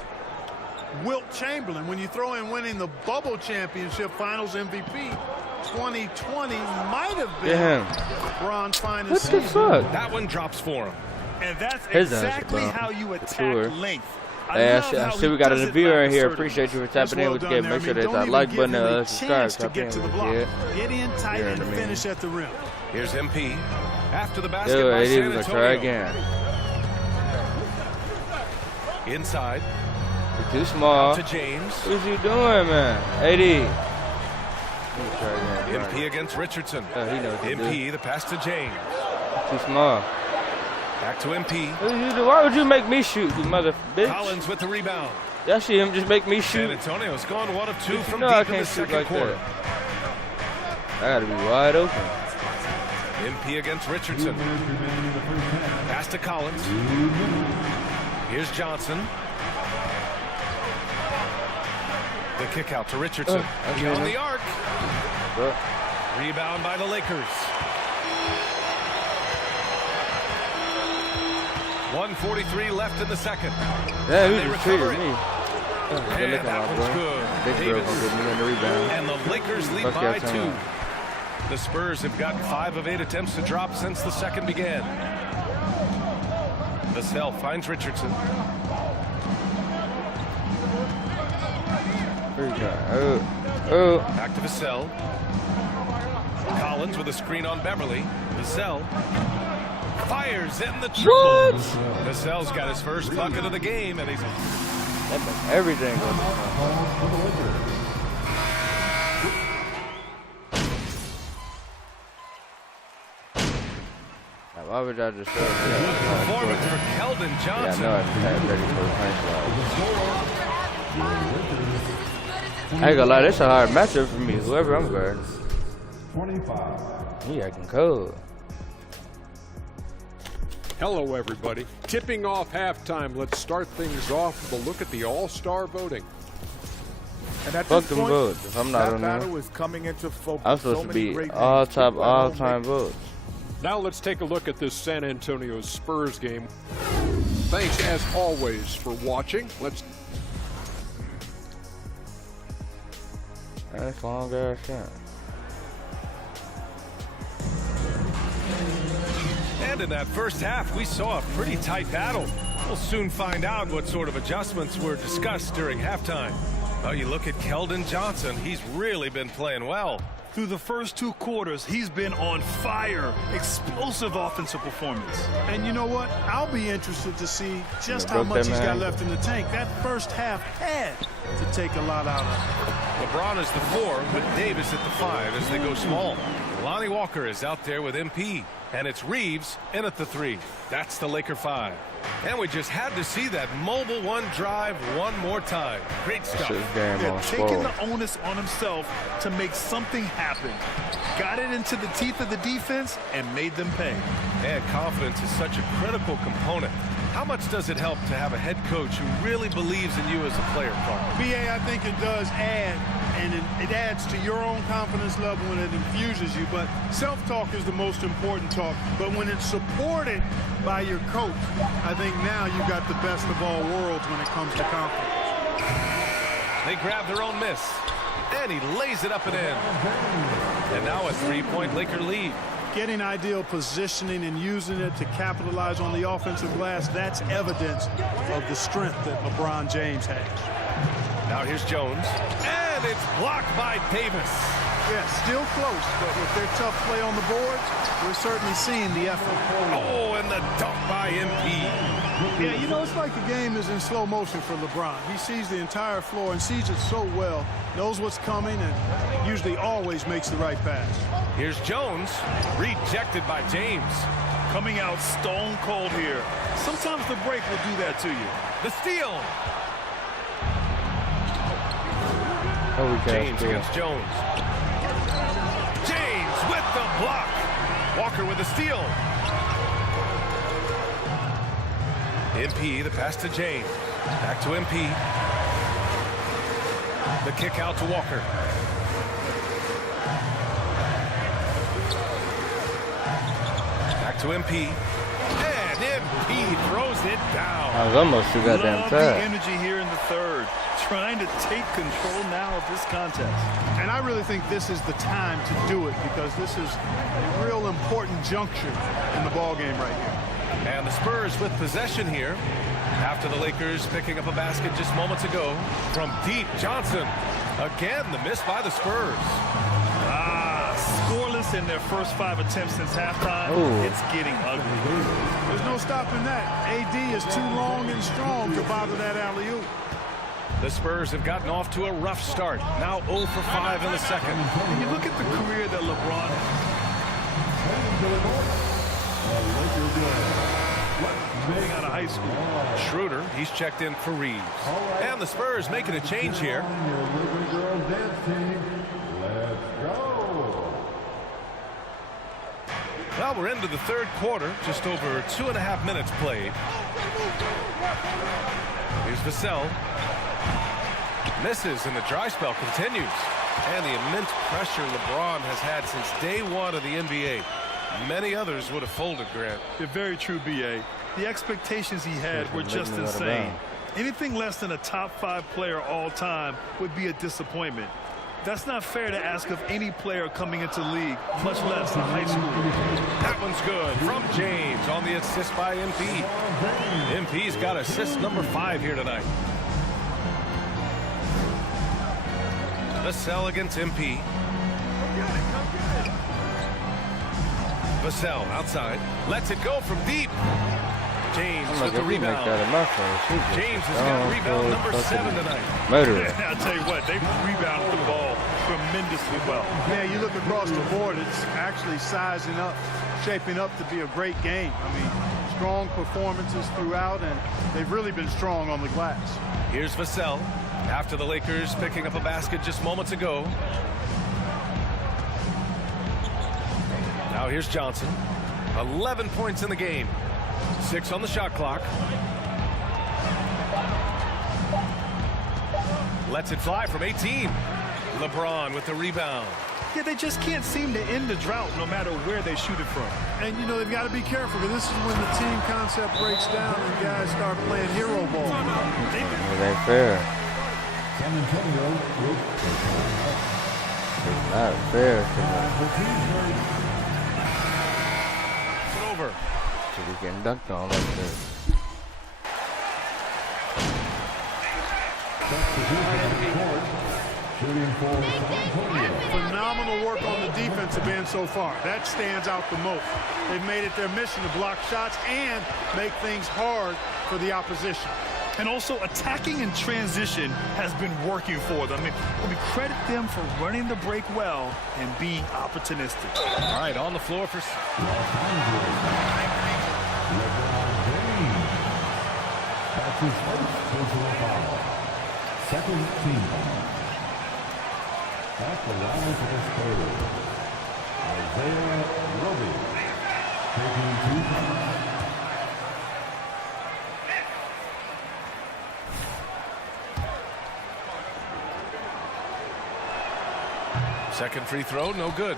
Wilt Chamberlain. When you throw in winning the Bubble Championship Finals MVP, 2020 might have been LeBron's finest season. What the fuck? That one drops for him. And that's His exactly ass, how you attack length. Hey, I see we got a viewer in here. Appreciate you for tapping in with the game. Make sure to hit that like button and subscribe. Tap in with it. Get in tight and finish at the rim. Here's MP. After the basket Yo, by AD San was gonna try Antonio. again. Inside. You're too small. Out to James. What's you doing, man? AD. MP against Richardson. He knows what to MP, do. the pass to James. Too small. Back to MP. Why would you make me shoot, you mother bitch? Collins with the rebound. Y'all see him just make me shoot? San Antonio's gone 1 of 2 from No, I deep in the can't shoot second like quarter. that. I gotta be wide open. MP against Richardson. Pass to Collins. Here's Johnson. The kick out to Richardson. Beyond the arc. Rebound by the Lakers. 1:43 left in the second. Yeah, And he they just recover triggered it. me. And that one's good. Big girl Davis. gonna get me on the rebound. And the Lakers lead Fuck by y'all 2. talking The Spurs have gotten 5 of 8 attempts to drop since the second began. Vassell finds Richardson. Back to Vassell. Collins with a screen on Beverly. Vassell fires in the triple. Vassell's got his first bucket of the game, and he's everything. Why would I just performance for Keldon Johnson. Yeah, I know I had ready for the punch line. I ain't gonna lie, this a hard matchup for me. Whoever I'm guarding. 25. He acting cold. Hello, everybody. Tipping off halftime. Let's start things off with a look at the All-Star voting. And at Fuck this them point, votes. If I'm not that on there, battle is coming into focus. I'm supposed So to many be great all games. time votes. Now let's take a look at this San Antonio Spurs game. Thanks, as always, for watching. Let's... That's long ass shot. And in that first half, we saw a pretty tight battle. We'll soon find out what sort of adjustments were discussed during halftime. Well, you look at Keldon Johnson. He's really been playing well. Through the first 2 quarters, he's been on fire. Explosive offensive performance. And you know what? I'll be interested to see just how broke much that he's got man. left in the tank. That first half had to take a lot out of him. LeBron is the 4 with Davis at the 5 as they go small. Lonnie Walker is out there with MP. And it's Reeves in at the 3. That's the Laker 5. And we just had to see that mobile one drive one more time. Great stuff. Yeah, taking the onus on himself to make something happen. Got it into the teeth of the defense and made them pay. And confidence is such a critical component. How much does it help to have a head coach who really believes in you as a player, Carl? BA, I think it does add, and it adds to your own confidence level when it infuses you. But self-talk is the most important talk. But when it's supported by your coach, I think now you got the best of all worlds when it comes to confidence. They grab their own miss, and he lays it up and in. And now a 3-point Laker lead. Getting ideal positioning and using it to capitalize on the offensive glass, that's evidence of the strength that LeBron James has. Now here's Jones, and it's blocked by Davis. Yeah, still close, but with their tough play on the boards, we're certainly seeing the effort. Oh, and the dunk by MP. Yeah, you know, it's like the game is in slow motion for LeBron. He sees the entire floor and sees it so well, knows what's coming, and usually always makes the right pass. Here's Jones, rejected by James. Coming out stone cold here. Sometimes the break will do that to you. The steal. James against Jones. James with the block. Walker with the steal. MP, the pass to James. Back to MP. The kick out to Walker. Back to MP. And MP throws it down. I was almost too goddamn Love tired. the energy here in the third. Trying to take control now of this contest. And I really think this is the time to do it because this is a real important juncture in the ball game right here. And the Spurs with possession here after the Lakers picking up a basket just moments ago from deep. Johnson. Again, the miss by the Spurs. Scoreless in their first 5 attempts since halftime. Ooh. It's getting ugly. There's no stopping that. AD is too long and strong to bother that alley-oop. The Spurs have gotten off to a rough start. Now 0 for 5 in the second. When you look at the career that LeBron coming out of high school. Schroeder, he's checked in for Reeves. And the Spurs making a change here. Well, we're into the third quarter. Just over 2.5 minutes played. Here's Vassell. Misses, and the dry spell continues. And the immense pressure LeBron has had since day one of the NBA. Many others would have folded, Grant. They're very true, BA. The expectations he had were just insane. Anything less than a top 5 player all time would be a disappointment. That's not fair to ask of any player coming into the league, much less in high school. That one's good from James on the assist by MP. MP's got assist number 5 here tonight. Vassell against MP. Vassell outside. Lets it go from deep. James with the rebound. James has got rebound number 7 tonight. Murderer. I'll tell you what, they've rebounded the ball tremendously well. Yeah, you look across the board, it's actually sizing up, shaping up to be a great game. I mean, strong performances throughout, and they've really been strong on the glass. Here's Vassell after the Lakers picking up a basket just moments ago. Now here's Johnson. 11 points in the game. 6 on the shot clock. Lets it fly from 18. LeBron with the rebound. Yeah, they just can't seem to end the drought no matter where they shoot it from. And, you know, they've got to be careful because this is when the team concept breaks down and guys start playing hero ball. It ain't fair. It's not fair. It's over. So we getting dunked on like this. Phenomenal work on the defensive end so far. That stands out the most. They've made it their mission to block shots and make things hard for the opposition. And also attacking in transition has been working for them. I mean, we credit them for running the break well and being opportunistic. All right, on the floor for That's his first personal foul. Second team foul. At the line for the Spurs, Isaiah Roby, taking 2 fouls. second free throw, no good.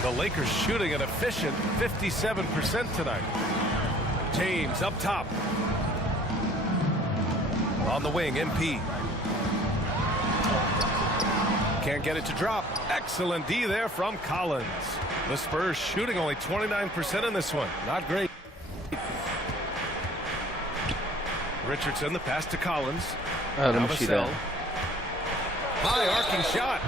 The Lakers shooting an efficient 57% tonight. James up top. On the wing, MP. Can't get it to drop. Excellent D there from Collins. The Spurs shooting only 29% in this one. Not great. Richardson, the pass to Collins. Let me see that. High arcing shot.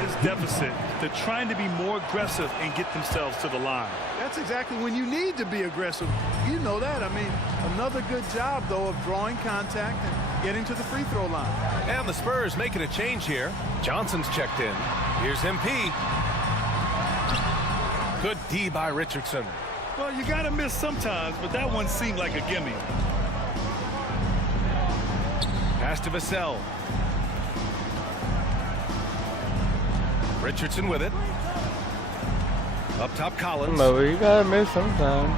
This deficit, they're trying to be more aggressive and get themselves to the line. That's exactly when you need to be aggressive. You know that. I mean, another good job, though, of drawing contact and getting to the free throw line. And the Spurs making a change here. Johnson's checked in. Here's MP. Good D by Richardson. Well, you got to miss sometimes, but that one seemed like a gimme. Pass to Vassell. Richardson with it. Up top, Collins. You gotta miss sometime.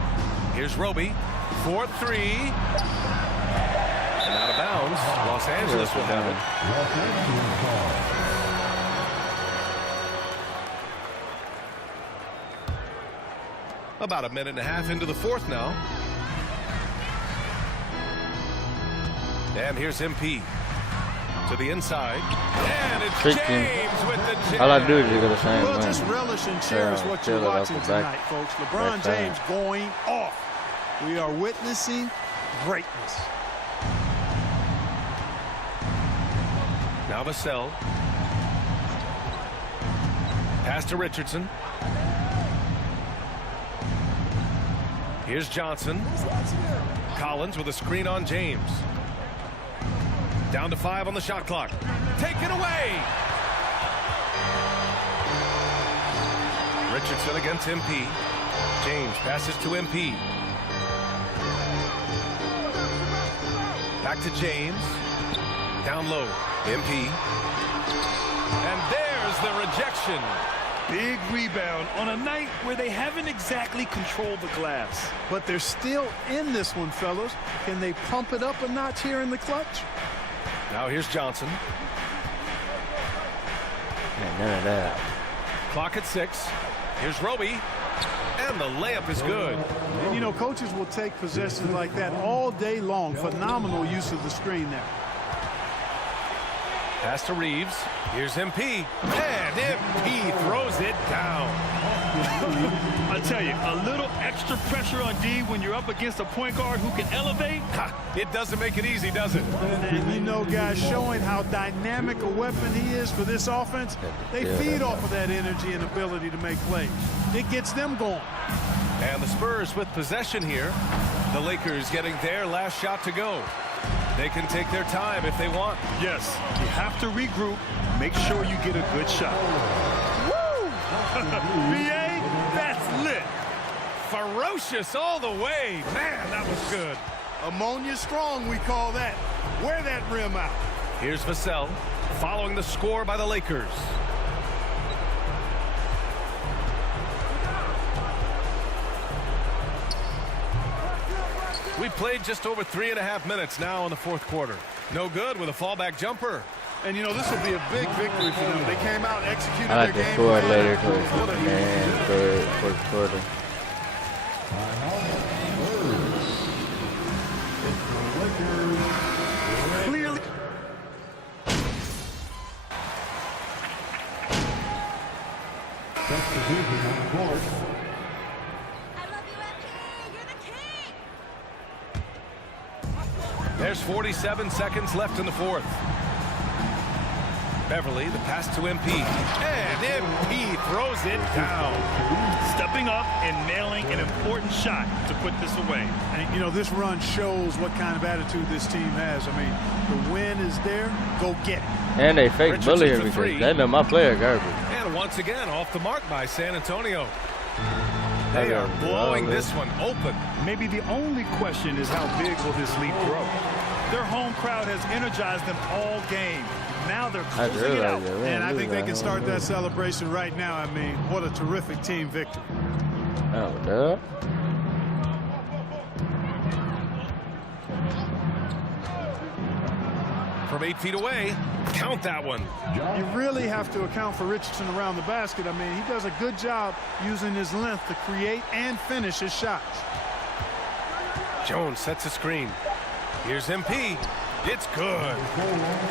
Here's Roby. 4-3. And out of bounds. Los Angeles will have it. About a minute and a half into the fourth now. And here's MP. To the inside. And it's James with the jam. All I do is just go the same way. Well, just relish and cherish what you're watching tonight, folks. LeBron James going off. We are witnessing greatness. Now Vassell. Pass to Richardson. Here's Johnson. Collins with a screen on James. Down to 5 on the shot clock. Taken away. Richardson against MP. James passes to MP. Back to James. Down low. MP. And there's the rejection. Big rebound on a night where they haven't exactly controlled the glass. But they're still in this one, fellas. Can they pump it up a notch here in the clutch? Now here's Johnson. None of that. Clock at 6. Here's Roby. And the layup is good. And you know, coaches will take possessions like that all day long. Phenomenal use of the screen there. Pass to Reeves. Here's MP. And MP throws it down. I tell you, a little extra pressure on D when you're up against a point guard who can elevate. It doesn't make it easy, does it? And you know, guys, showing how dynamic a weapon he is for this offense, they feed off of that energy and ability to make plays. It gets them going. And the Spurs with possession here. The Lakers getting their last shot to go. They can take their time if they want. Yes, you have to regroup. Make sure you get a good shot. Woo! BA, that's lit. Ferocious all the way. Man, that was good. Ammonia strong, we call that. Wear that rim out. Here's Vassell following the score by the Lakers. We've played just over 3.5 minutes now in the fourth quarter. No good with a fallback jumper. And, you know, this will be a big victory for them. They came out, executed I like their to game. score later towards the end, fourth quarter. Clearly. Substitution on the court. There's 47 seconds left in the fourth. Beverly, the pass to MP. And MP throws it down. Stepping up and nailing an important shot to put this away. And, you know, this run shows what kind of attitude this team has. I mean, the win is there. Go get it. And they fake bully me because they know my player garbage. And once again, off the mark by San Antonio. They are blowing this one open. Maybe the only question is how big will this lead grow? Their home crowd has energized them all game. Now they're closing it out. And I think they can start that celebration right now. I mean, what a terrific team victory. Oh, duh. From 8 feet away, count that one. You really have to account for Richardson around the basket. I mean, he does a good job using his length to create and finish his shots. Jones sets a screen. Here's MP. It's good.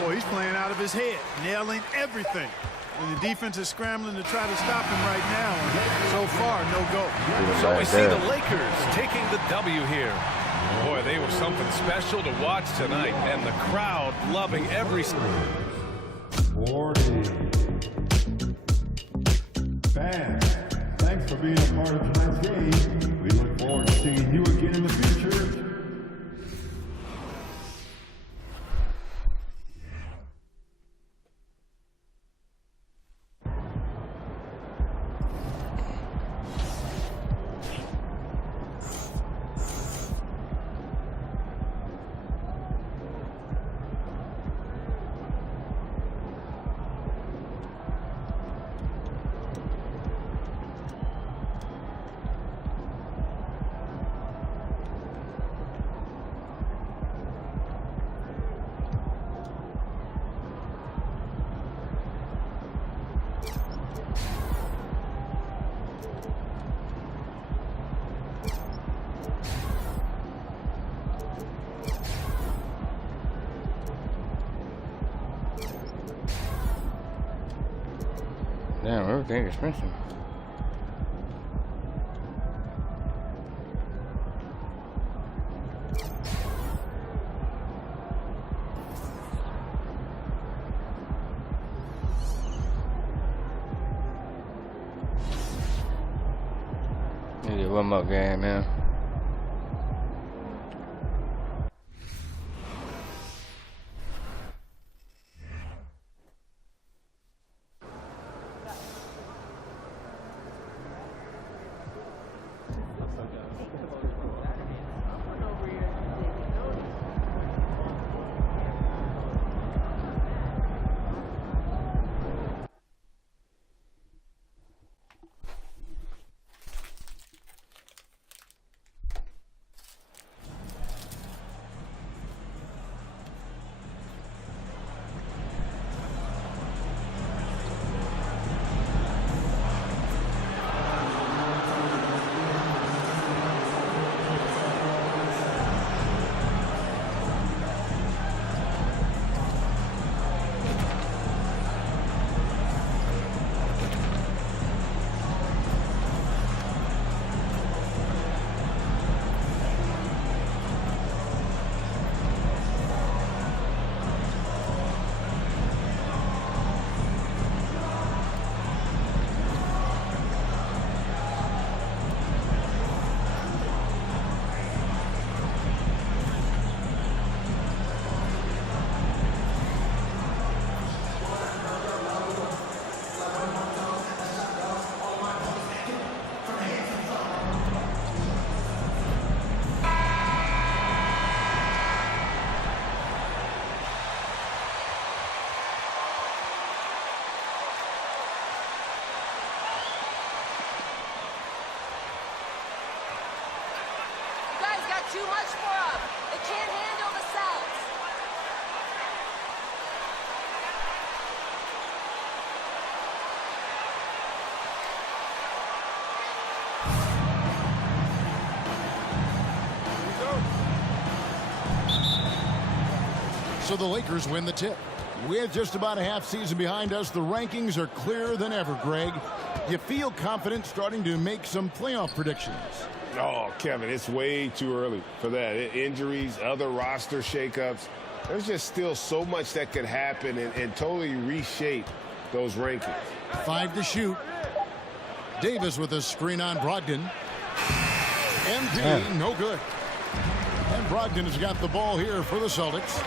Boy, he's playing out of his head, nailing everything. And the defense is scrambling to try to stop him right now. And so far, no go. So we see the Lakers taking the W here. Boy, they were something special to watch tonight, and the crowd loving every... 40. Fans, thanks for being a part of tonight's game. We look forward to seeing you again in the future. Damn, everything expensive. Need one more game, man. Too much for them. They can't handle the cells. So the Lakers win the tip. With just about a half season behind us, the rankings are clearer than ever, Greg. You feel confident starting to make some playoff predictions? Oh, Kevin, it's way too early for that. Injuries, other roster shakeups. There's just still so much that could happen and totally reshape those rankings. 5 to shoot. Davis with a screen on Brogdon. MP, no good. And Brogdon has got the ball here for the Celtics.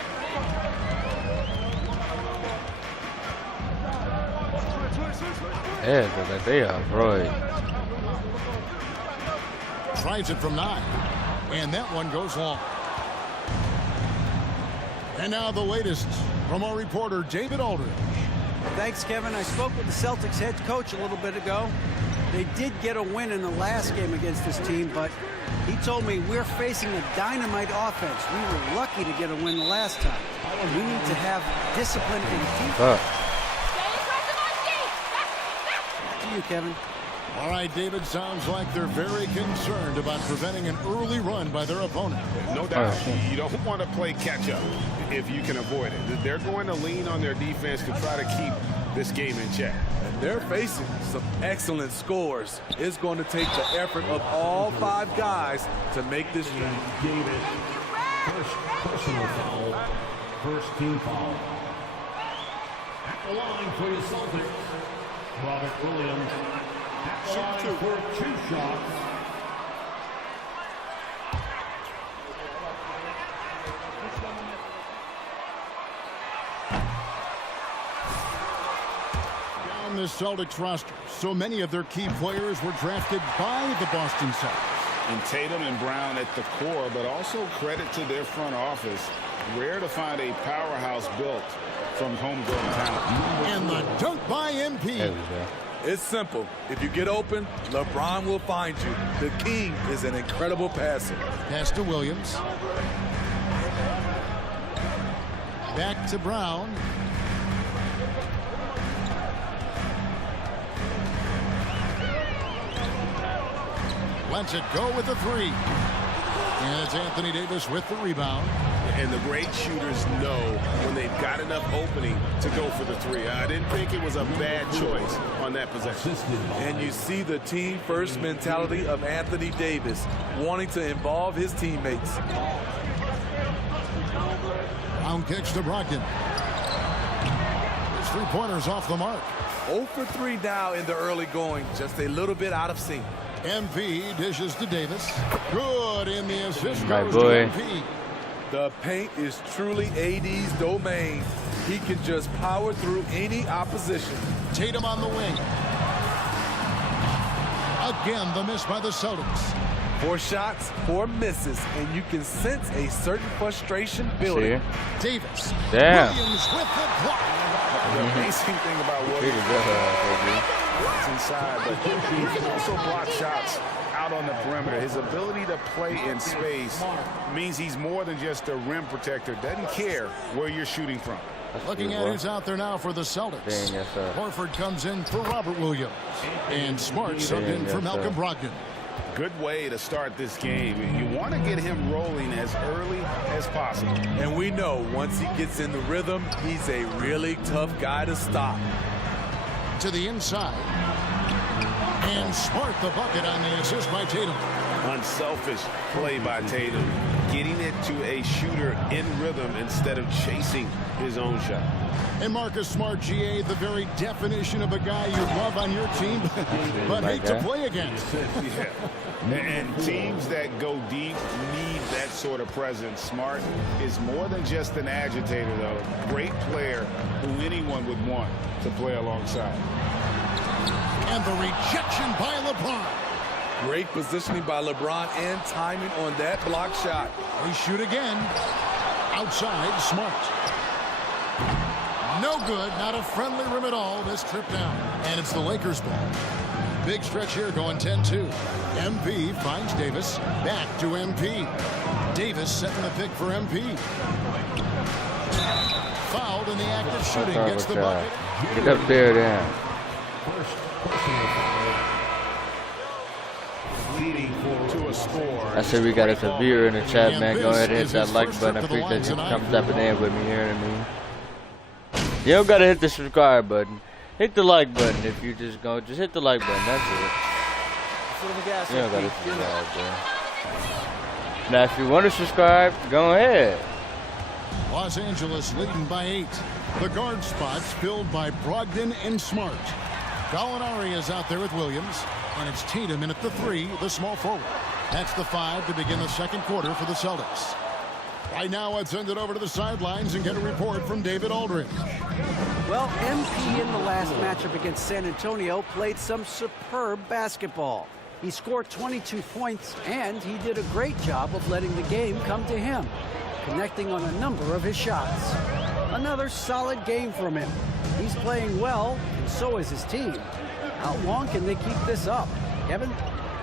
Yeah, they are right. Tries it from 9. And that one goes long. And now the latest from our reporter, David Aldridge. Thanks, Kevin. I spoke with the Celtics head coach a little bit ago. They did get a win in the last game against this team, but he told me we're facing a dynamite offense. We were lucky to get a win the last time. We need to have discipline and defense. Back to you, Kevin. All right, David, sounds like they're very concerned about preventing an early run by their opponent. No doubt. You don't want to play catch-up if you can avoid it. They're going to lean on their defense to try to keep this game in check. And they're facing some excellent scores. It's going to take the effort of all 5 guys to make this game. David, first personal foul, first team foul. At the line for the Celtics, Robert Williams. At the line for 2 shots. On the Celtics roster, so many of their key players were drafted by the Boston Celtics. And Tatum and Brown at the core, but also credit to their front office. Rare to find a powerhouse built from homegrown talent. And the dunk by MP. It's simple. If you get open, LeBron will find you. The king is an incredible passer. Pass to Williams. Back to Brown. Lets it go with the 3. And it's Anthony Davis with the rebound. And the great shooters know when they've got enough opening to go for the 3. I didn't think it was a bad choice on that possession. And you see the team first mentality of Anthony Davis, wanting to involve his teammates. Brown kicks to Brogdon. His 3-pointers off the mark. 0 for 3 now in the early going, just a little bit out of sync. MP dishes to Davis. Good in the assist. My goes boy. to MP. The paint is truly AD's domain. He can just power through any opposition. Tatum on the wing. Again, the miss by the Celtics. 4 shots, 4 misses, and you can sense a certain frustration building. Davis. Damn. Williams with the block. The amazing thing about Williams is inside, but he can also block shots out on the perimeter. His ability to play in space means he's more than just a rim protector. Doesn't care where you're shooting from. Looking at who's out there now for the Celtics. Horford comes in for Robert Williams. And Smart subbed in for Malcolm Brogdon. Good way to start this game. You want to get him rolling as early as possible. And we know once he gets in the rhythm, he's a really tough guy to stop. To the inside. And Smart the bucket on the assist by Tatum. Unselfish play by Tatum. Getting it to a shooter in rhythm instead of chasing his own shot. And Marcus Smart, GA, the very definition of a guy you love on your team, but hate to play against. Yeah. And teams that go deep need that sort of presence. Smart is more than just an agitator, though. Great player who anyone would want to play alongside. And the rejection by LeBron. Great positioning by LeBron and timing on that block shot. They shoot again. Outside, Smart. No good. Not a friendly rim at all this trip down. And it's the Lakers ball. Big stretch here going 10-2. MP finds Davis. Back to MP. Davis setting the pick for MP. Fouled in the act of shooting. Gets the bucket. Get up there, then. Leading to a score. I said we got us a viewer in the chat, man. Go ahead and hit that like button. I appreciate you come stepping in with me, you know what I mean? You don't gotta hit the subscribe button. Hit the like button if you just hit the like button. That's it. You don't gotta subscribe, bro. Now, if you want to subscribe, go ahead. Los Angeles leading by 8. The guard spots filled by Brogdon and Smart. Gallinari is out there with Williams, and it's Tatum in at the 3, the small forward. That's the 5 to begin the second quarter for the Celtics. Right now, let's send it over to the sidelines and get a report from David Aldridge. Well, MP in the last matchup against San Antonio played some superb basketball. He scored 22 points, and he did a great job of letting the game come to him, connecting on a number of his shots. Another solid game from him. He's playing well, and so is his team. How long can they keep this up? Kevin?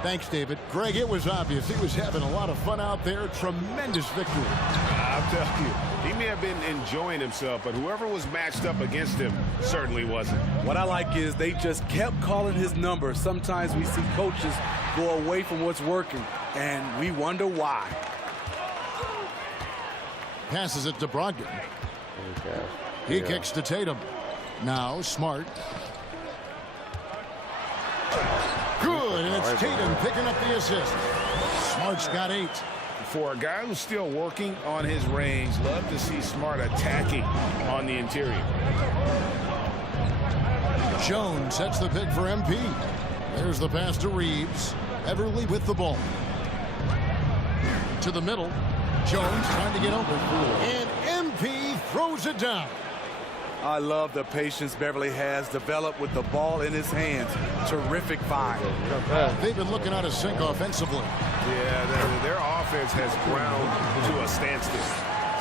Thanks, David. Greg, it was obvious he was having a lot of fun out there. Tremendous victory. I'll tell you, he may have been enjoying himself, but whoever was matched up against him certainly wasn't. What I like is they just kept calling his number. Sometimes we see coaches go away from what's working, and we wonder why. Passes it to Brogdon. He kicks to Tatum. Now Smart. Good, and it's Tatum picking up the assist. Smart's got 8. For a guy who's still working on his range, love to see Smart attacking on the interior. Jones sets the pick for MP. There's the pass to Reeves. Everly with the ball. To the middle. Jones trying to get open. And MP throws it down. I love the patience Beverly has developed with the ball in his hands. Terrific find. They've been looking out of sync offensively. Yeah, their offense has ground to a standstill.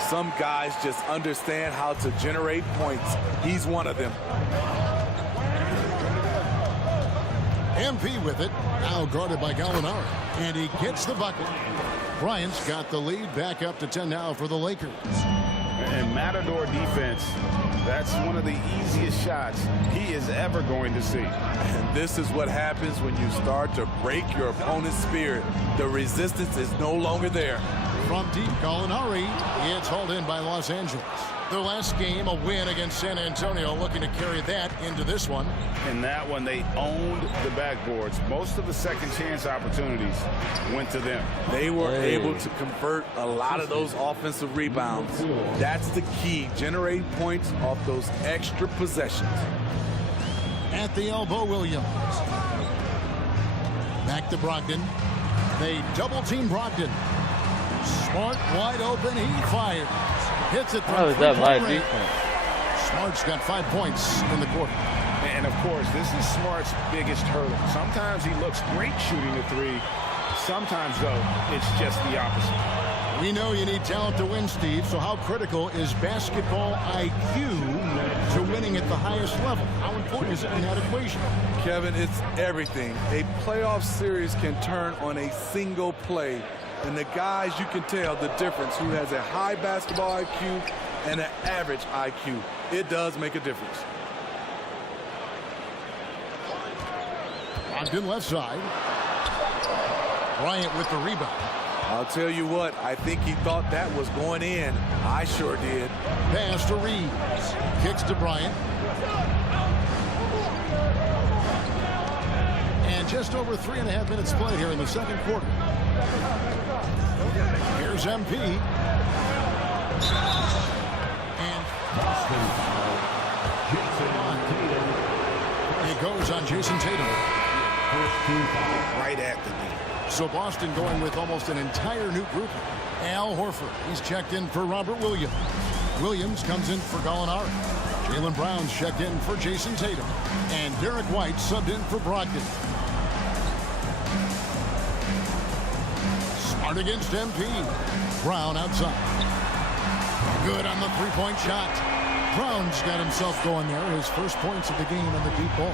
Some guys just understand how to generate points. He's one of them. MP with it. Now guarded by Gallinari. And he gets the bucket. Bryant's got the lead back up to 10 now for the Lakers. And Matador defense, that's one of the easiest shots he is ever going to see. And this is what happens when you start to break your opponent's spirit. The resistance is no longer there. From deep, Gallinari. It's hauled in by Los Angeles. Their last game, a win against San Antonio, looking to carry that into this one. In that one, they owned the backboards. Most of the second chance opportunities went to them. They were able to convert a lot of those offensive rebounds. That's the key, generating points off those extra possessions. At the elbow, Williams. Back to Brogdon. They double team Brogdon. Smart wide open, he fires. Hits it from three-point range. Smart's got 5 points in the quarter. And of course, this is Smart's biggest hurdle. Sometimes he looks great shooting the 3. Sometimes, though, it's just the opposite. We know you need talent to win, Steve, so how critical is basketball IQ to winning at the highest level? How important is it in that equation? Kevin, it's everything. A playoff series can turn on a single play. And the guys, you can tell the difference who has a high basketball IQ and an average IQ. It does make a difference. Ogden left side. Bryant with the rebound. I'll tell you what, I think he thought that was going in. I sure did. Pass to Reeves. Kicks to Bryant. And just over 3.5 minutes played here in the second quarter. Here's MP. And it goes on Jason Tatum. Right at the knee. So Boston going with almost an entire new group. Al Horford, he's checked in for Robert Williams. Williams comes in for Gallinari. Jaylen Brown's checked in for Jason Tatum. And Derek White subbed in for Brogdon. Smart against MP. Brown outside. Good on the three-point shot. Brown's got himself going there. His first points of the game on the deep ball.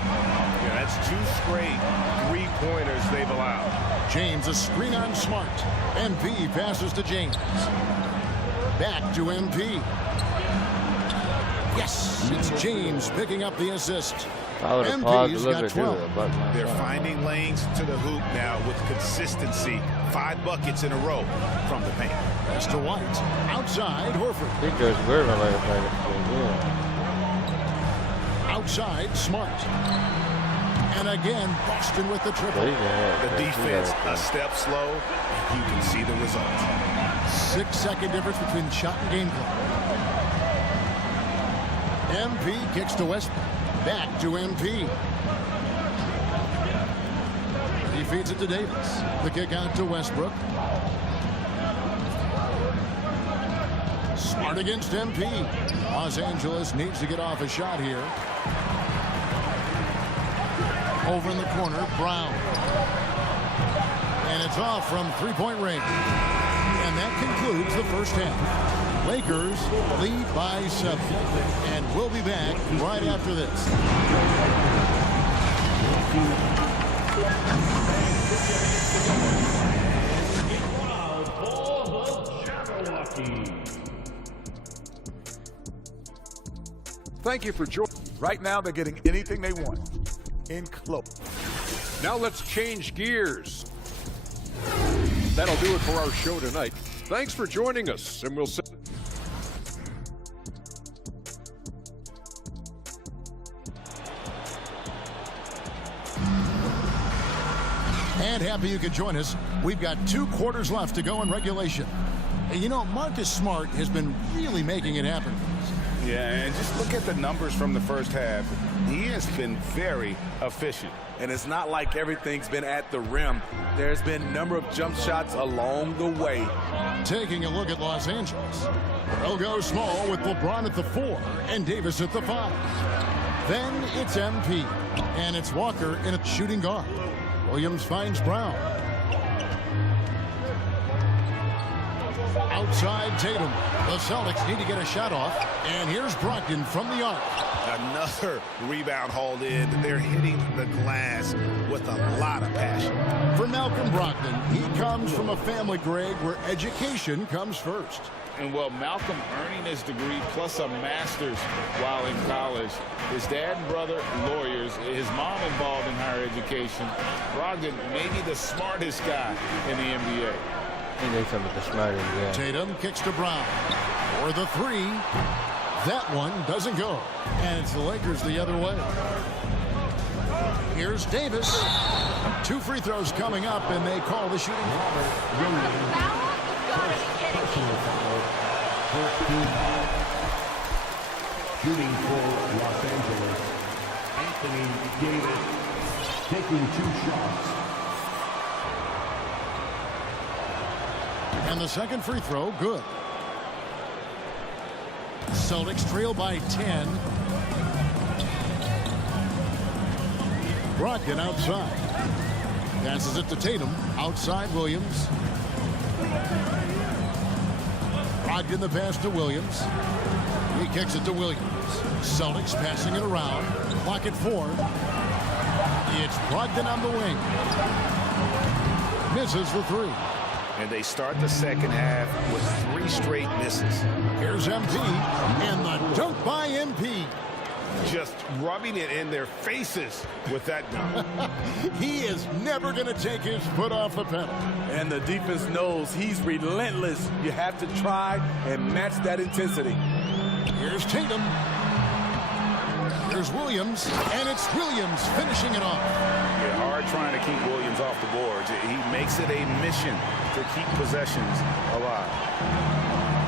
Yeah, that's 2 straight three-pointers they've allowed. James, a screen on Smart. MP passes to James. Back to MP. Yes, it's James picking up the assist. MP's got 12. They're finding lanes to the hoop now with consistency. 5 buckets in a row from the paint. That's to White. Outside, Horford. Outside, Smart. And again, Boston with the triple. The defense a step slow, and you can see the result. 6-second difference between shot and game clock. MP kicks to Westbrook. Back to MP. He feeds it to Davis. The kick out to Westbrook. Smart against MP. Los Angeles needs to get off a shot here. Over in the corner, Brown. And it's off from three-point range. And that concludes the first half. Lakers lead by 7. And we'll be back right after this. Thank you for joining. Right now, they're getting anything they want. In close. Now let's change gears. That'll do it for our show tonight. Thanks for joining us, and we'll see. And happy you could join us. We've got 2 quarters left to go in regulation. And you know, Marcus Smart has been really making it happen. Yeah, and just look at the numbers from the first half. He has been very efficient. And it's not like everything's been at the rim. There's been a number of jump shots along the way. Taking a look at Los Angeles. They'll go small with LeBron at the 4 and Davis at the 5. Then it's MP. And it's Walker in a shooting guard. Williams finds Brown. Outside Tatum. The Celtics need to get a shot off. And here's Brogdon from the arc. Another rebound hauled in. They're hitting the glass with a lot of passion. For Malcolm Brogdon, he comes from a family, Greg, where education comes first. And well, Malcolm earning his degree plus a master's while in college. His dad and brother, lawyers. His mom involved in higher education. Brogdon, maybe the smartest guy in the NBA. I think they come with the smartest guy. Tatum kicks to Brown. For the 3. That one doesn't go. And it's the Lakers the other way. Here's Davis. 2 free throws coming up, and they call the shooting foul. Shooting for Los Angeles, Anthony Davis taking 2 shots. And the second free throw, good. Celtics trail by 10. Brogdon outside. Passes it to Tatum. Outside Williams. Brogdon the pass to Williams. He kicks it to Williams. Celtics passing it around. Clock at 4. It's Brogdon on the wing. Misses the 3. And they start the second half with 3 straight misses. Here's MP, and the dunk by MP. Just rubbing it in their faces with that dunk. He is never going to take his foot off the pedal. And the defense knows he's relentless. You have to try and match that intensity. Here's Tatum. Here's Williams, and it's Williams finishing it off. Yeah, hard trying to keep Williams off the boards. He makes it a mission to keep possessions alive.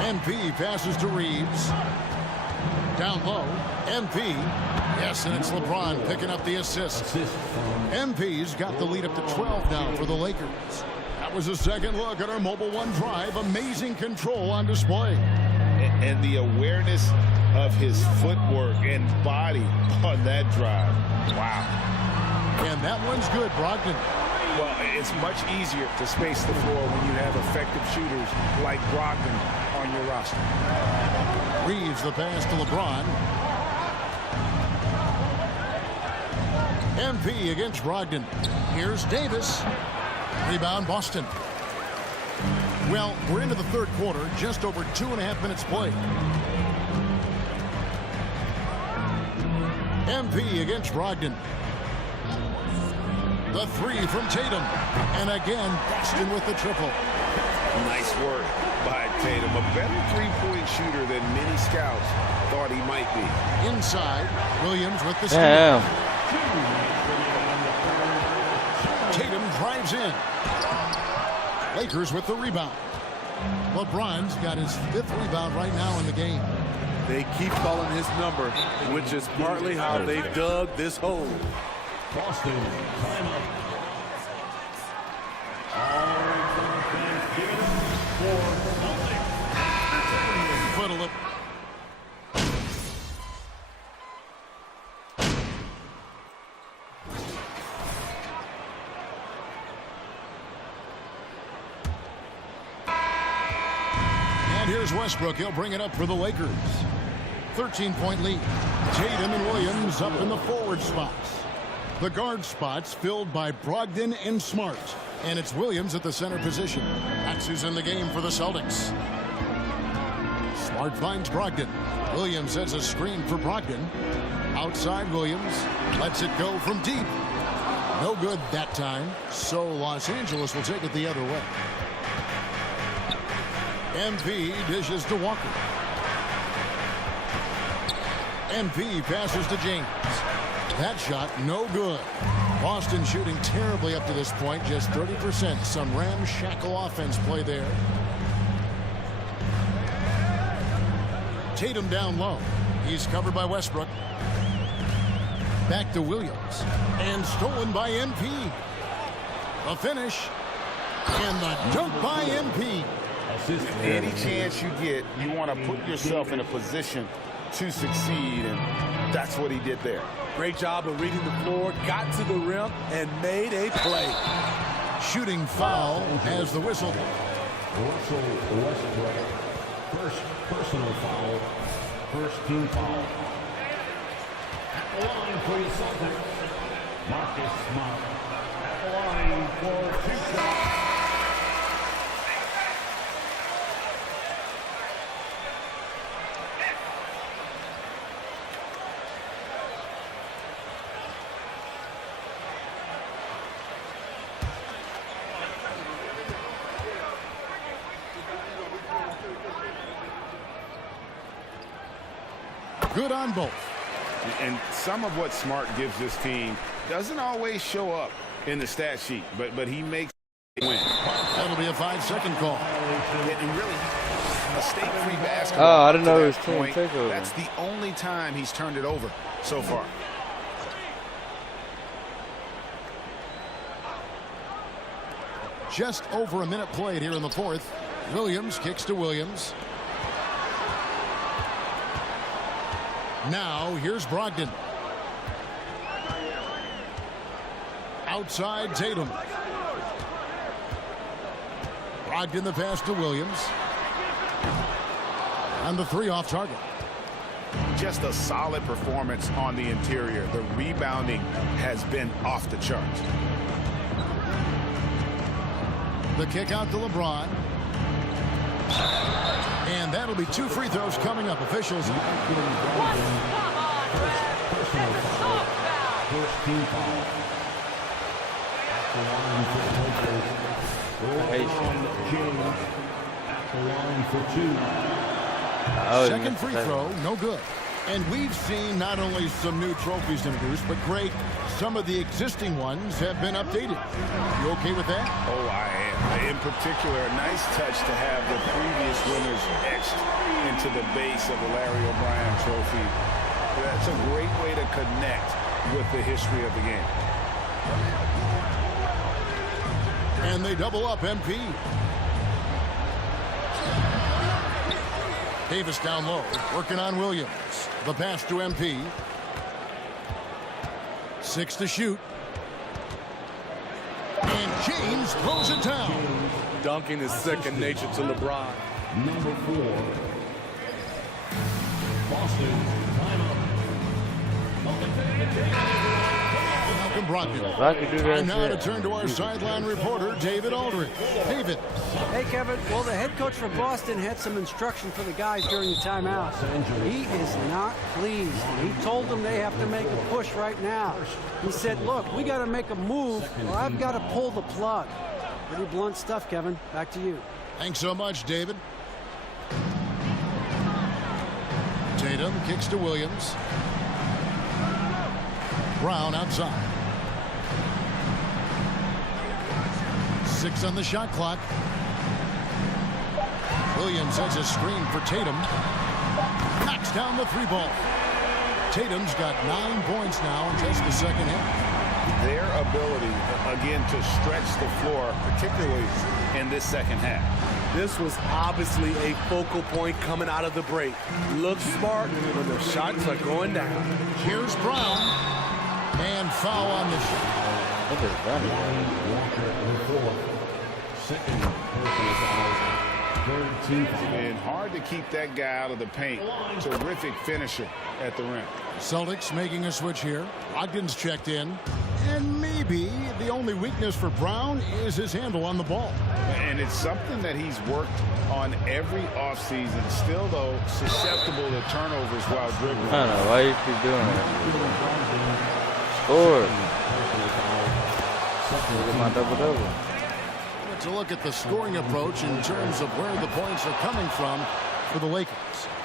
MP passes to Reeves. Down low, MP. Yes, and it's LeBron picking up the assist. MP's got the lead up to 12 now for the Lakers. That was a second look at our Mobile One drive. Amazing control on display. And the awareness of his footwork and body on that drive. Wow. And that one's good, Brogdon. Well, it's much easier to space the floor when you have effective shooters like Brogdon on your roster. Reeves the pass to LeBron. MP against Brogdon. Here's Davis. Rebound Boston. Well, we're into the third quarter, just over 2.5 minutes played. MP against Brogdon. The 3 from Tatum. And again, Boston with the triple. Nice work by Tatum. A better three-point shooter than many scouts thought he might be. Inside, Williams with the steal. Damn. Tatum drives in. Lakers with the rebound. LeBron's got his 5th rebound right now in the game. They keep calling his number, which is partly how they dug this hole. Boston, timeout. And here's Westbrook. He'll bring it up for the Lakers. 13-point lead. Tatum and Williams up in the forward spots. The guard spots filled by Brogdon and Smart. And it's Williams at the center position. That's who's in the game for the Celtics. Smart finds Brogdon. Williams has a screen for Brogdon. Outside Williams. Lets it go from deep. No good that time. So Los Angeles will take it the other way. MP dishes to Walker. MP passes to James. That shot, no good. Boston shooting terribly up to this point, just 30%. Some ramshackle offense play there. Tatum down low. He's covered by Westbrook. Back to Williams. And stolen by MP. The finish. And the dunk by MP. Any chance you get, you want to put yourself in a position to succeed, and that's what he did there. Great job of reading the floor, got to the rim, and made a play. Shooting foul as the whistle. Russell Westbrook. First personal foul. First team foul. At the line for your Celtics, Marcus Smart. At the line for 2 shots. Good on both. And some of what Smart gives this team doesn't always show up in the stat sheet, but he makes it win. That'll be a 5-second call. And really, mistake-free basketball. Oh, I didn't know it was point, takeover. That's the only time he's turned it over so far. Just over a minute played here in the fourth. Williams kicks to Williams. Now here's Brogdon. Outside Tatum. Brogdon the pass to Williams. And the three off target. Just a solid performance on the interior. The rebounding has been off the charts. The kick out to LeBron. And that'll be 2 free throws coming up. Officials. Personal foul. First team foul. At the line for the Lakers, LeBron James. At the line for 2. Second free throw, no good. And we've seen not only some new trophies introduced, but Greg, some of the existing ones have been updated. You okay with that? Oh, I am. In particular, a nice touch to have the previous winners etched into the base of the Larry O'Brien trophy. That's a great way to connect with the history of the game. And they double up MP. Davis down low, working on Williams. The pass to MP. 6 to shoot. And James throws it down. Dunking is second nature to LeBron. Number 4. Boston, timeout. Malcolm Brogdon. And now to turn to our sideline reporter, David Aldridge. David. Hey, Kevin. Well, the head coach for Boston had some instruction for the guys during the timeout. He is not pleased. He told them they have to make a push right now. He said, look, we got to make a move or I've got to pull the plug. Pretty blunt stuff, Kevin. Back to you. Thanks so much, David. Tatum kicks to Williams. Brown outside. 6 on the shot clock. Williams has a screen for Tatum. Knocks down the 3 ball. Tatum's got 9 points now in just the second half. Their ability, again, to stretch the floor, particularly in this second half. This was obviously a focal point coming out of the break. Looks smart when the shots are going down. Here's Brown. And foul on the shot. What is that? Second personal foul. Third team foul. And hard to keep that guy out of the paint. Terrific finisher at the rim. Celtics making a switch here. Ogden's checked in. And maybe the only weakness for Brown is his handle on the ball. And it's something that he's worked on every offseason. Still, though, susceptible to turnovers while dribbling. I don't know why you keep doing that. Score. Look at my double-double. To look at the scoring approach in terms of where the points are coming from for the Lakers.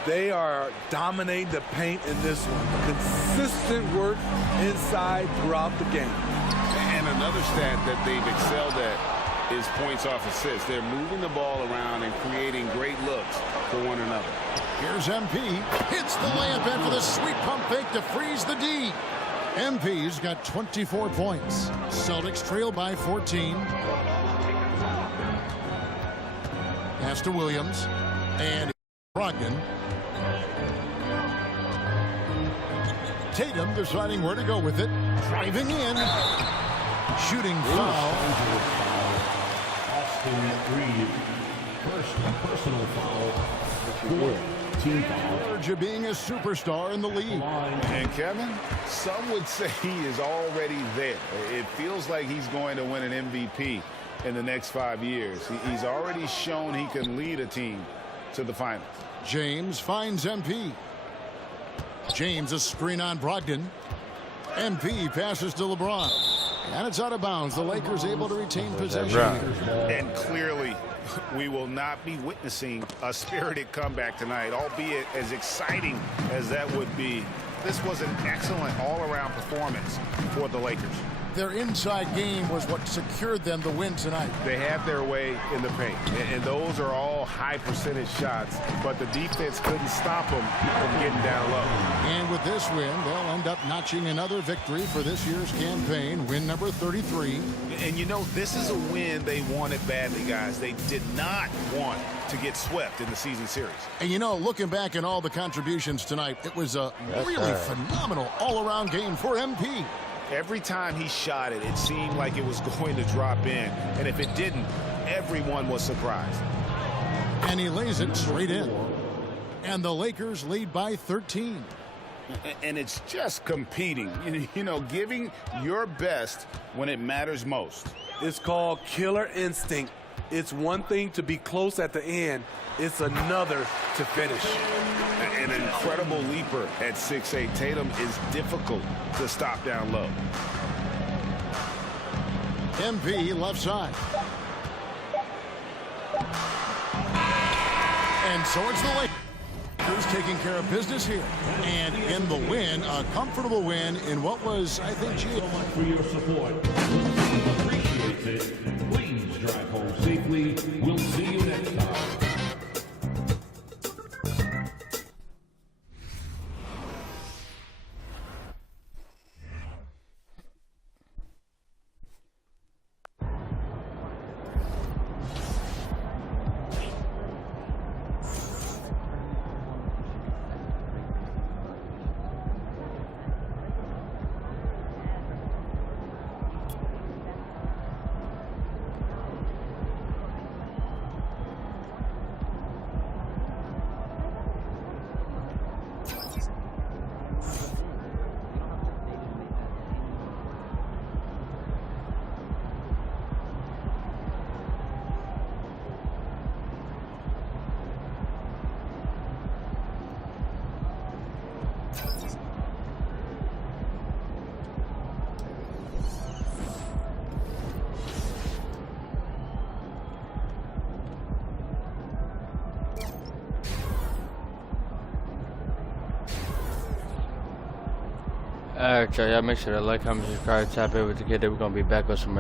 They are dominating the paint in this one. Consistent work inside throughout the game. And another stat that they've excelled at is points off assists. They're moving the ball around and creating great looks for one another. Here's MP. Hits the layup after the sweet pump fake to freeze the D. MP's got 24 points. Celtics trail by 14. Pass to Williams. And Brogdon. Tatum deciding where to go with it. Driving in. Shooting foul. Austin Reeves. First personal foul. Fourth team foul. Verge of being a superstar in the league. And Kevin, some would say he is already there. It feels like he's going to win an MVP in the next 5 years. He's already shown he can lead a team to the finals. James finds MP. James a screen on Brogdon. MP passes to LeBron. And it's out of bounds. The Lakers able to retain possession. And clearly, we will not be witnessing a spirited comeback tonight, albeit as exciting as that would be. This was an excellent all-around performance for the Lakers. Their inside game was what secured them the win tonight. They had their way in the paint, and those are all high percentage shots, but the defense couldn't stop them from getting down low. And with this win, they'll end up notching another victory for this year's campaign, win number 33. And you know, this is a win they wanted badly, guys. They did not want to get swept in the season series. And you know, looking back at all the contributions tonight, it was a really phenomenal all-around game for MP. Every time he shot it, it seemed like it was going to drop in. And if it didn't, everyone was surprised. And he lays it straight in. And the Lakers lead by 13. And it's just competing, you know, giving your best when it matters most. It's called killer instinct. It's one thing to be close at the end. It's another to finish. An incredible leaper at 6'8". Tatum is difficult to stop down low. MP left side. And so it's the Lakers taking care of business here. And in the win, a comfortable win in what was, I think, for your support. Appreciate it. Please drive home safely. We'll see you next time. Alright, y'all, make sure to like, comment, subscribe, tap in with the kid. We're gonna be back with some